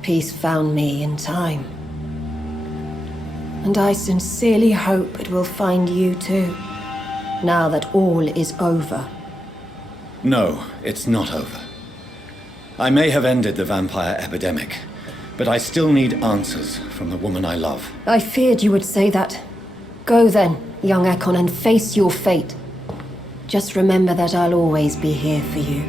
Peace found me in time. And I sincerely hope it will find you too, now that all is over. No, it's not over. I may have ended the vampire epidemic, but I still need answers from the woman I love. I feared you would say that. Go then, young Ekon, and face your fate. Just remember that I'll always be here for you.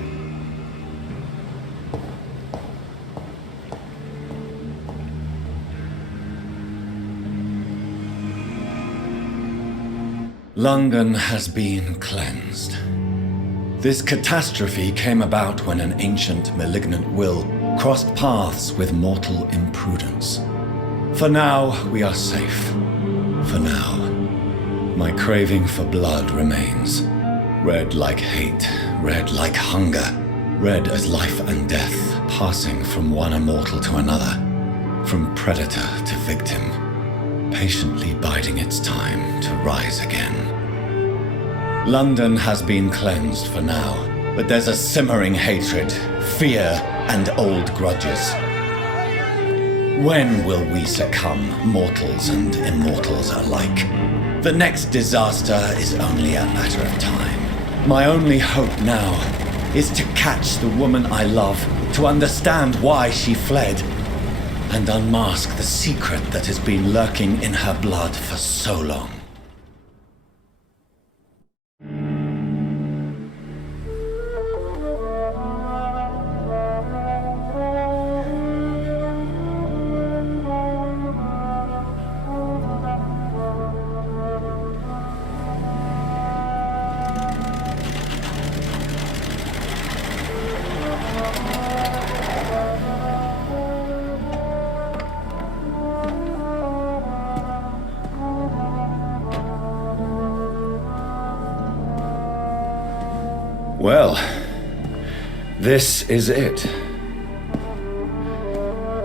London has been cleansed. This catastrophe came about when an ancient malignant will crossed paths with mortal imprudence. For now, we are safe. For now. My craving for blood remains. Red like hate, red like hunger, red as life and death, passing from one immortal to another, from predator to victim, patiently biding its time to rise again. London has been cleansed for now, but there's a simmering hatred, fear, and old grudges. When will we succumb, mortals and immortals alike? The next disaster is only a matter of time. My only hope now is to catch the woman I love, to understand why she fled, and unmask the secret that has been lurking in her blood for so long. Well, this is it.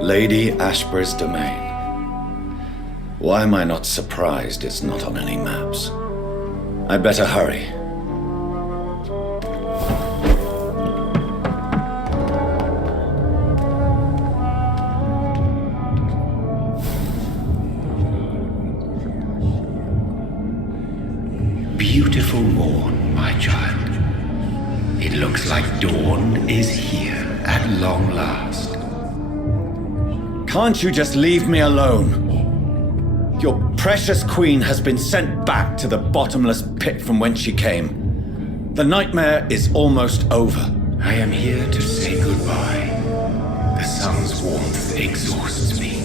Lady Ashbury's domain. Why am I not surprised it's not on any maps? I'd better hurry. Beautiful morn, my child. It looks like dawn is here at long last. Can't you just leave me alone? Your precious queen has been sent back to the bottomless pit from whence she came. The nightmare is almost over. I am here to say goodbye. The sun's warmth exhausts me.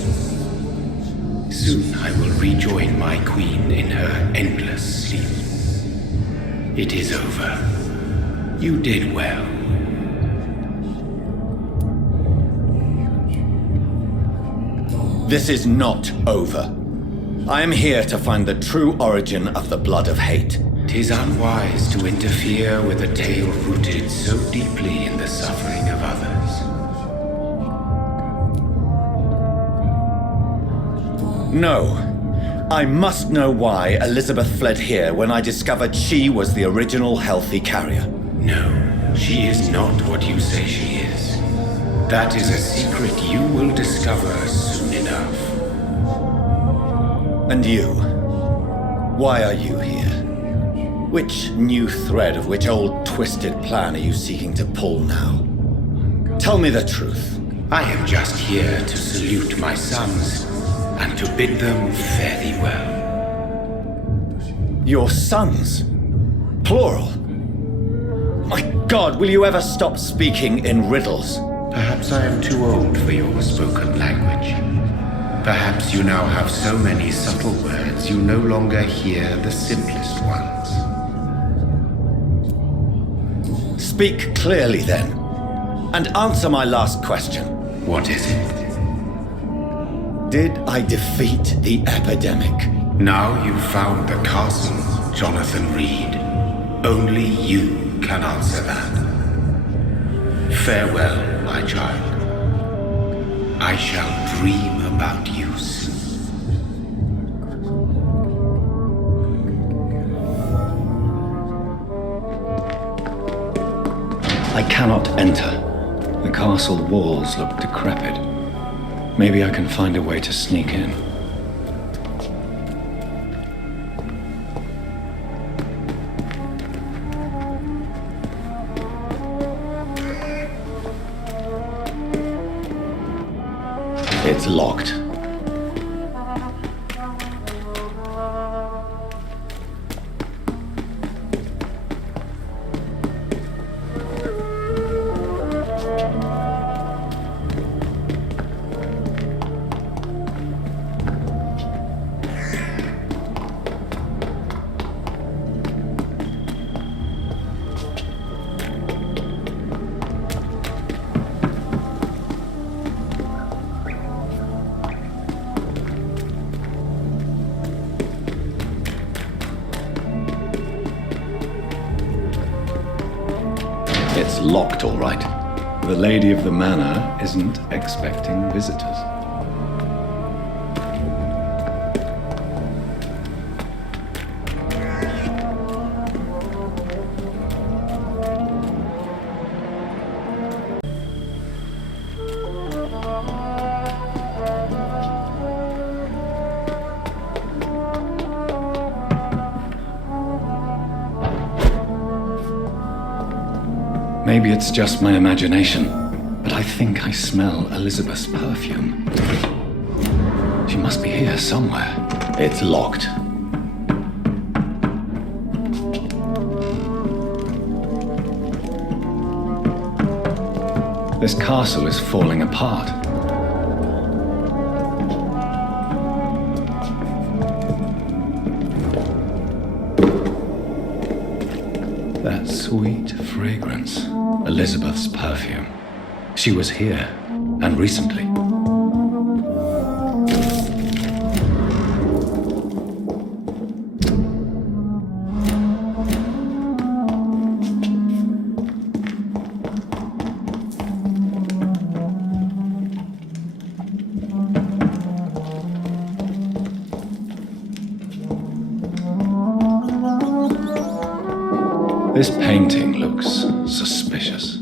Soon I will rejoin my queen in her endless sleep. It is over. You did well. This is not over. I am here to find the true origin of the blood of hate. 'Tis unwise to interfere with a tale rooted so deeply in the suffering of others. No. I must know why Elizabeth fled here when I discovered she was the original healthy carrier. No, she is not what you say she is. That is a secret you will discover soon enough. And you? Why are you here? Which new thread of which old twisted plan are you seeking to pull now? Tell me the truth. I am just here to salute my sons and to bid them fare thee well. Your sons? Plural? My God, will you ever stop speaking in riddles? Perhaps I am too old for your spoken language. Perhaps you now have so many subtle words you no longer hear the simplest ones. Speak clearly then, and answer my last question. What is it? Did I defeat the epidemic? Now you've found the castle, Jonathan Reed. Only you can answer that. Farewell, my child. I shall dream about you soon. I cannot enter. The castle walls look decrepit. Maybe I can find a way to sneak in. It's locked. It's locked, all right. The lady of the manor isn't expecting visitors. Maybe it's just my imagination, but I think I smell Elizabeth's perfume. She must be here somewhere. It's locked. This castle is falling apart. That sweet fragrance. Elizabeth's perfume. She was here, and recently. This painting looks suspicious.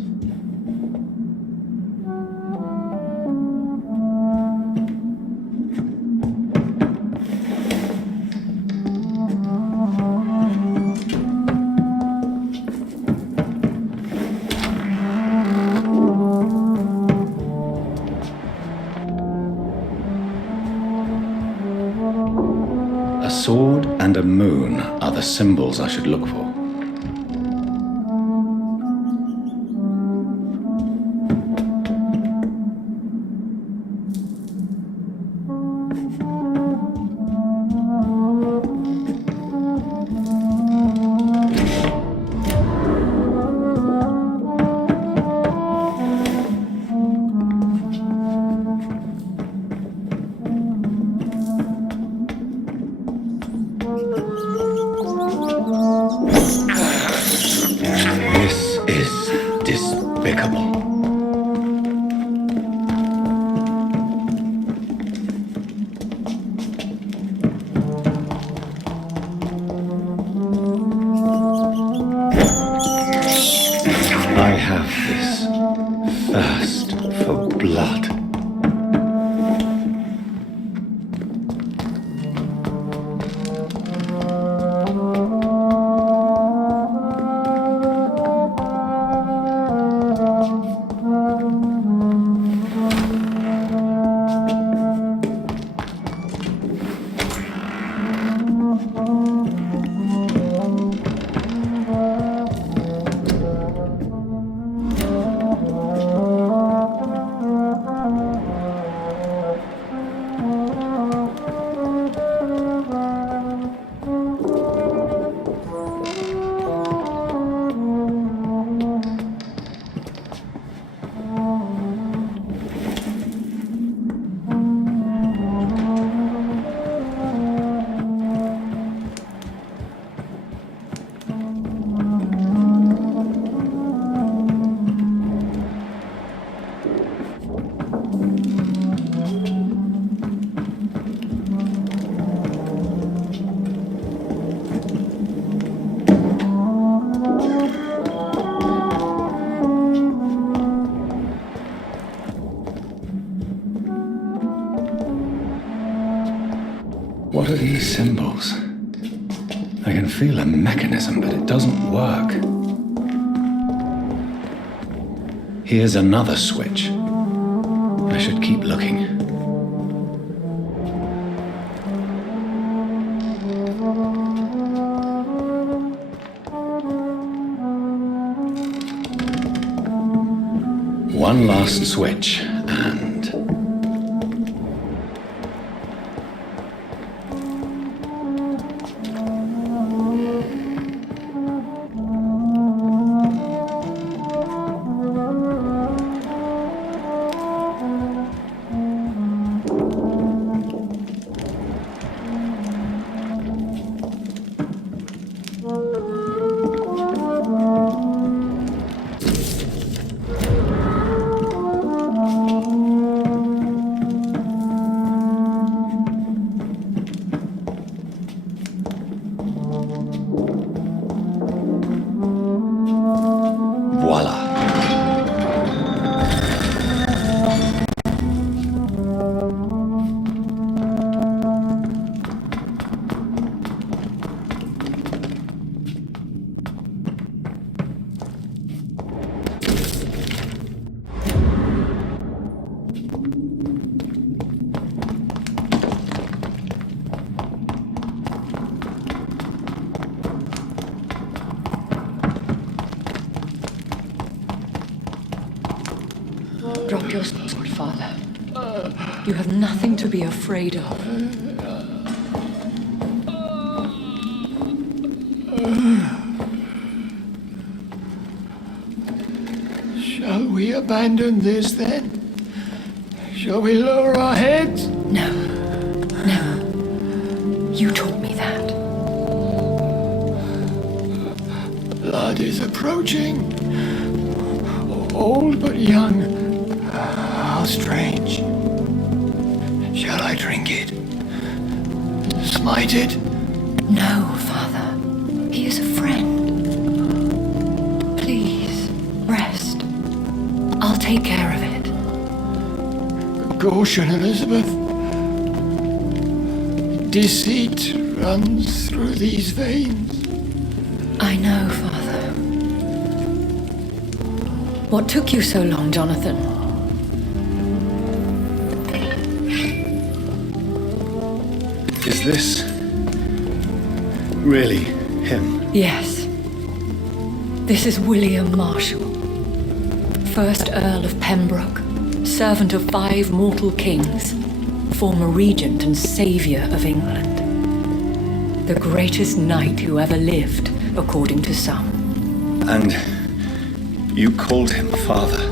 A sword and a moon are the symbols I should look for. This is despicable. I have this thirst for blood. What are these symbols? I can feel a mechanism, but it doesn't work. Here's another switch. I should keep looking. One last switch, and... Drop your sword, Father. You have nothing to be afraid of. Shall we abandon this then? Shall we lower our heads? No. No. You taught me that. Blood is approaching. Old but young. How strange. Shall I drink it? Smite it? No, Father. He is a friend. caution, Elizabeth. Deceit runs through these veins. I know, Father. What took you so long, Jonathan? Is this really him? Yes. This is William Marshall, 1st Earl of Pembroke, servant of 5 mortal kings, former regent and saviour of England. The greatest knight who ever lived, according to some. And you called him father?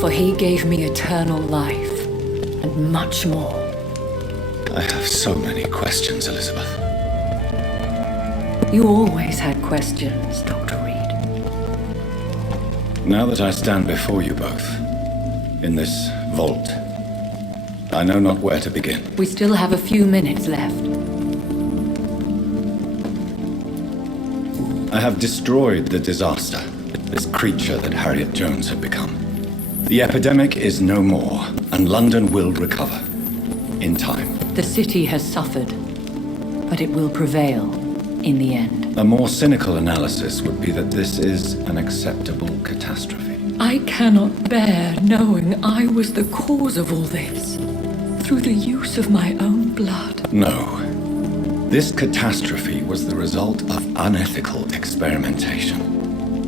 For he gave me eternal life, and much more. I have so many questions, Elizabeth. You always had questions, Dr. Reed. Now that I stand before you both, in this vault, I know not where to begin. We still have a few minutes left. I have destroyed the disaster, this creature that Harriet Jones had become. The epidemic is no more, and London will recover. In time. The city has suffered, but it will prevail in the end. A more cynical analysis would be that this is an acceptable catastrophe. I cannot bear knowing I was the cause of all this, through the use of my own blood. No. This catastrophe was the result of unethical experimentation,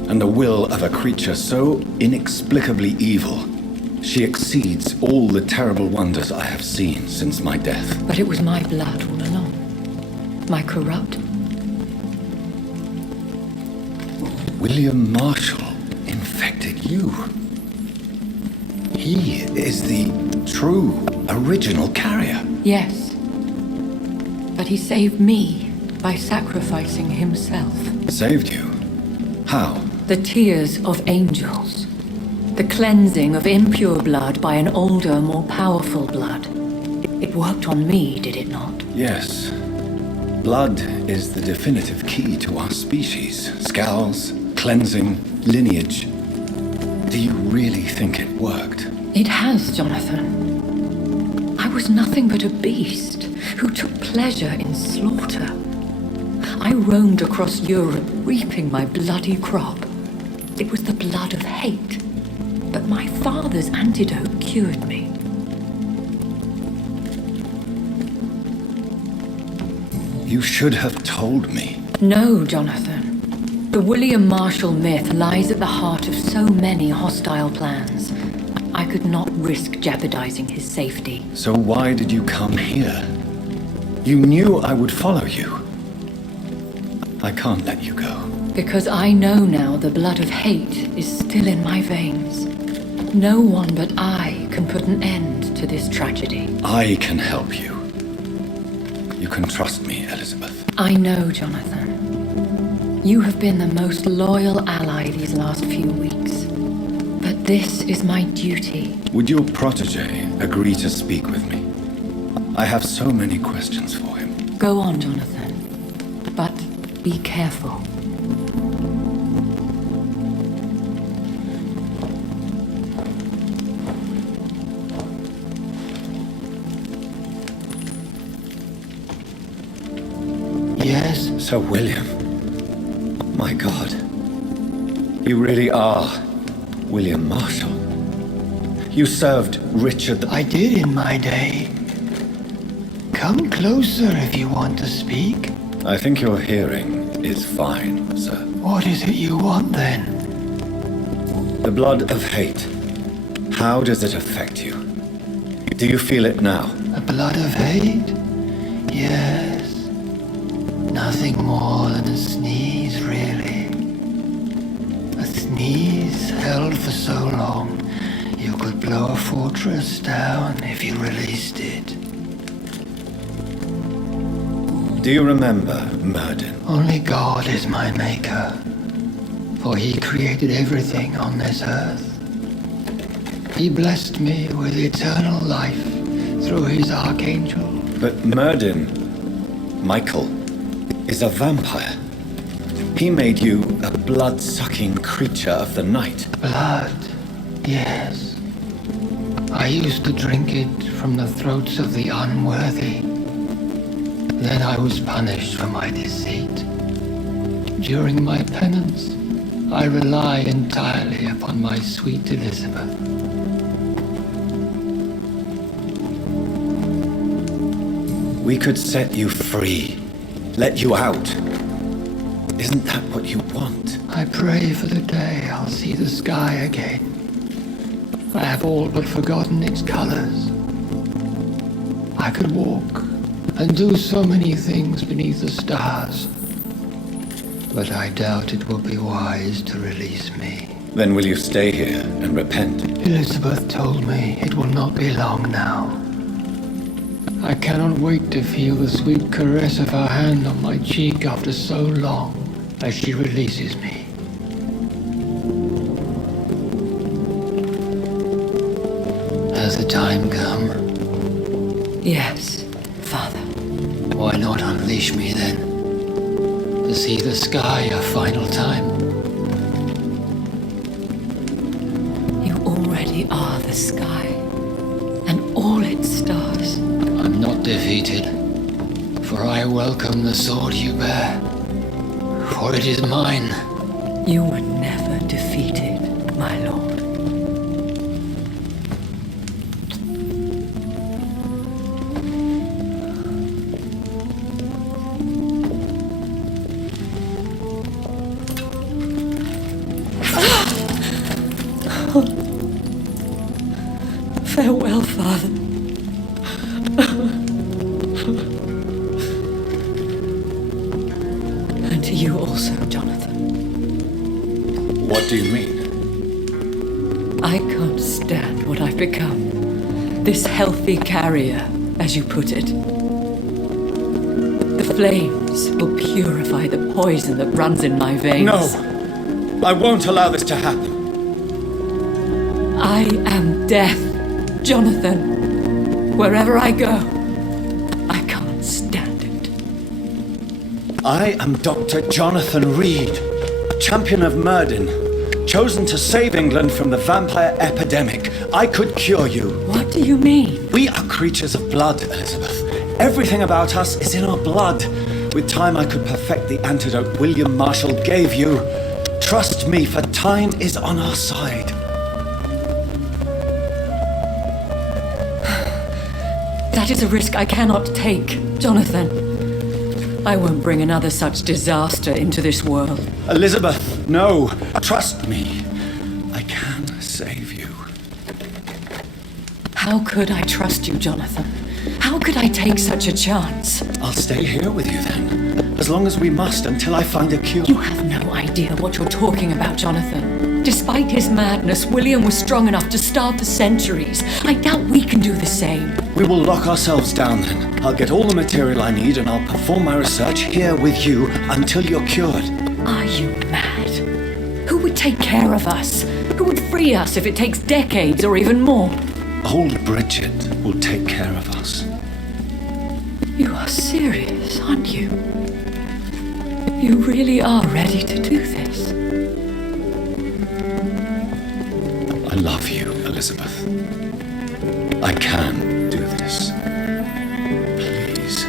and the will of a creature so inexplicably evil, she exceeds all the terrible wonders I have seen since my death. But it was my blood all along. My corrupt. William Marshall infected you. He is the true, original carrier. Yes. But he saved me by sacrificing himself. Saved you? How? The tears of angels. The cleansing of impure blood by an older, more powerful blood. It worked on me, did it not? Yes. Blood is the definitive key to our species. Scowls, cleansing, lineage. Do you really think it worked? It has, Jonathan. I was nothing but a beast who took pleasure in slaughter. I roamed across Europe, reaping my bloody crop. It was the blood of hate. But my father's antidote cured me. You should have told me. No, Jonathan. The William Marshall myth lies at the heart of so many hostile plans. I could not risk jeopardizing his safety. So why did you come here? You knew I would follow you. I can't let you go. Because I know now the blood of hate is still in my veins. No one but I can put an end to this tragedy. I can help you. You can trust me, Elizabeth. I know, Jonathan. You have been the most loyal ally these last few weeks. But this is my duty. Would your protege agree to speak with me? I have so many questions for him. Go on, Jonathan. But be careful. Yes? Sir William. My God. You really are William Marshall. You served Richard. I did in my day. Come closer if you want to speak. I think your hearing is fine, sir. What is it you want then? The blood of hate. How does it affect you? Do you feel it now? The blood of hate? Yes. Nothing more than a sneeze, really. A sneeze held for so long, you could blow a fortress down if you released it. Do you remember Murden? Only God is my maker, for he created everything on this earth. He blessed me with eternal life through his archangel. But Murden, Michael, is a vampire. He made you a blood-sucking creature of the night. Blood, yes. I used to drink it from the throats of the unworthy. Then I was punished for my deceit. During my penance, I rely entirely upon my sweet Elizabeth. We could set you free. Let you out. Isn't that what you want? I pray for the day I'll see the sky again. I have all but forgotten its colors. I could walk and do so many things beneath the stars. But I doubt it will be wise to release me. Then will you stay here and repent? Elizabeth told me it will not be long now. I cannot wait to feel the sweet caress of her hand on my cheek after so long as she releases me. Has the time come? Yes, Father. Why not unleash me then? To see the sky a final time. You already are the sky, and all its stars. I'm not defeated, for I welcome the sword you bear, for it is mine. You were never defeated, my lord. Farewell, Father. And to you also, Jonathan. What do you mean? I can't stand what I've become. This healthy carrier, as you put it. The flames will purify the poison that runs in my veins. No! I won't allow this to happen. I am death, Jonathan. Wherever I go, I can't stand it. I am Dr. Jonathan Reed, champion of Murden, chosen to save England from the vampire epidemic. I could cure you. What do you mean? We are creatures of blood, Elizabeth. Everything about us is in our blood. With time, I could perfect the antidote William Marshall gave you. Trust me, for time is on our side. That is a risk I cannot take, Jonathan. I won't bring another such disaster into this world. Elizabeth, no. Trust me. I can save you. How could I trust you, Jonathan? How could I take such a chance? I'll stay here with you then. As long as we must, until I find a cure. You have no idea what you're talking about, Jonathan. Despite his madness, William was strong enough to starve for centuries. I doubt we can do the same. We will lock ourselves down then. I'll get all the material I need and I'll perform my research here with you until you're cured. Are you mad? Who would take care of us? Who would free us if it takes decades or even more? Old Bridget will take care of us. You are serious, aren't you? You really are ready to do this? I love you, Elizabeth. I can do this. Please,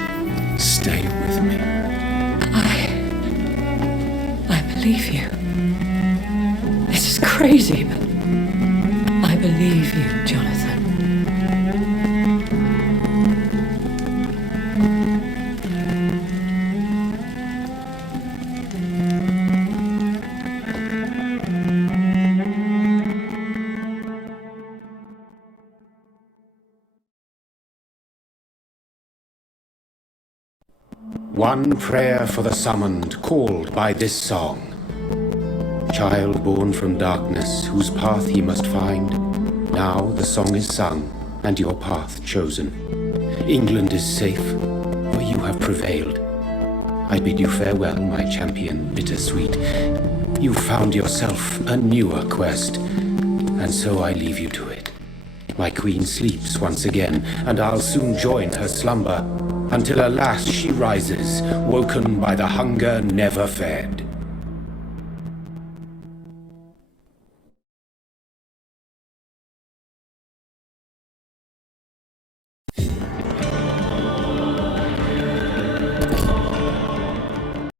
stay with me. I believe you. This is crazy, but I believe you, Jonathan. One prayer for the summoned, called by this song. Child born from darkness, whose path he must find. Now the song is sung, and your path chosen. England is safe, for you have prevailed. I bid you farewell, my champion bittersweet. You found yourself a newer quest, and so I leave you to it. My queen sleeps once again, and I'll soon join her slumber, until alas she rises, woken by the hunger never fed.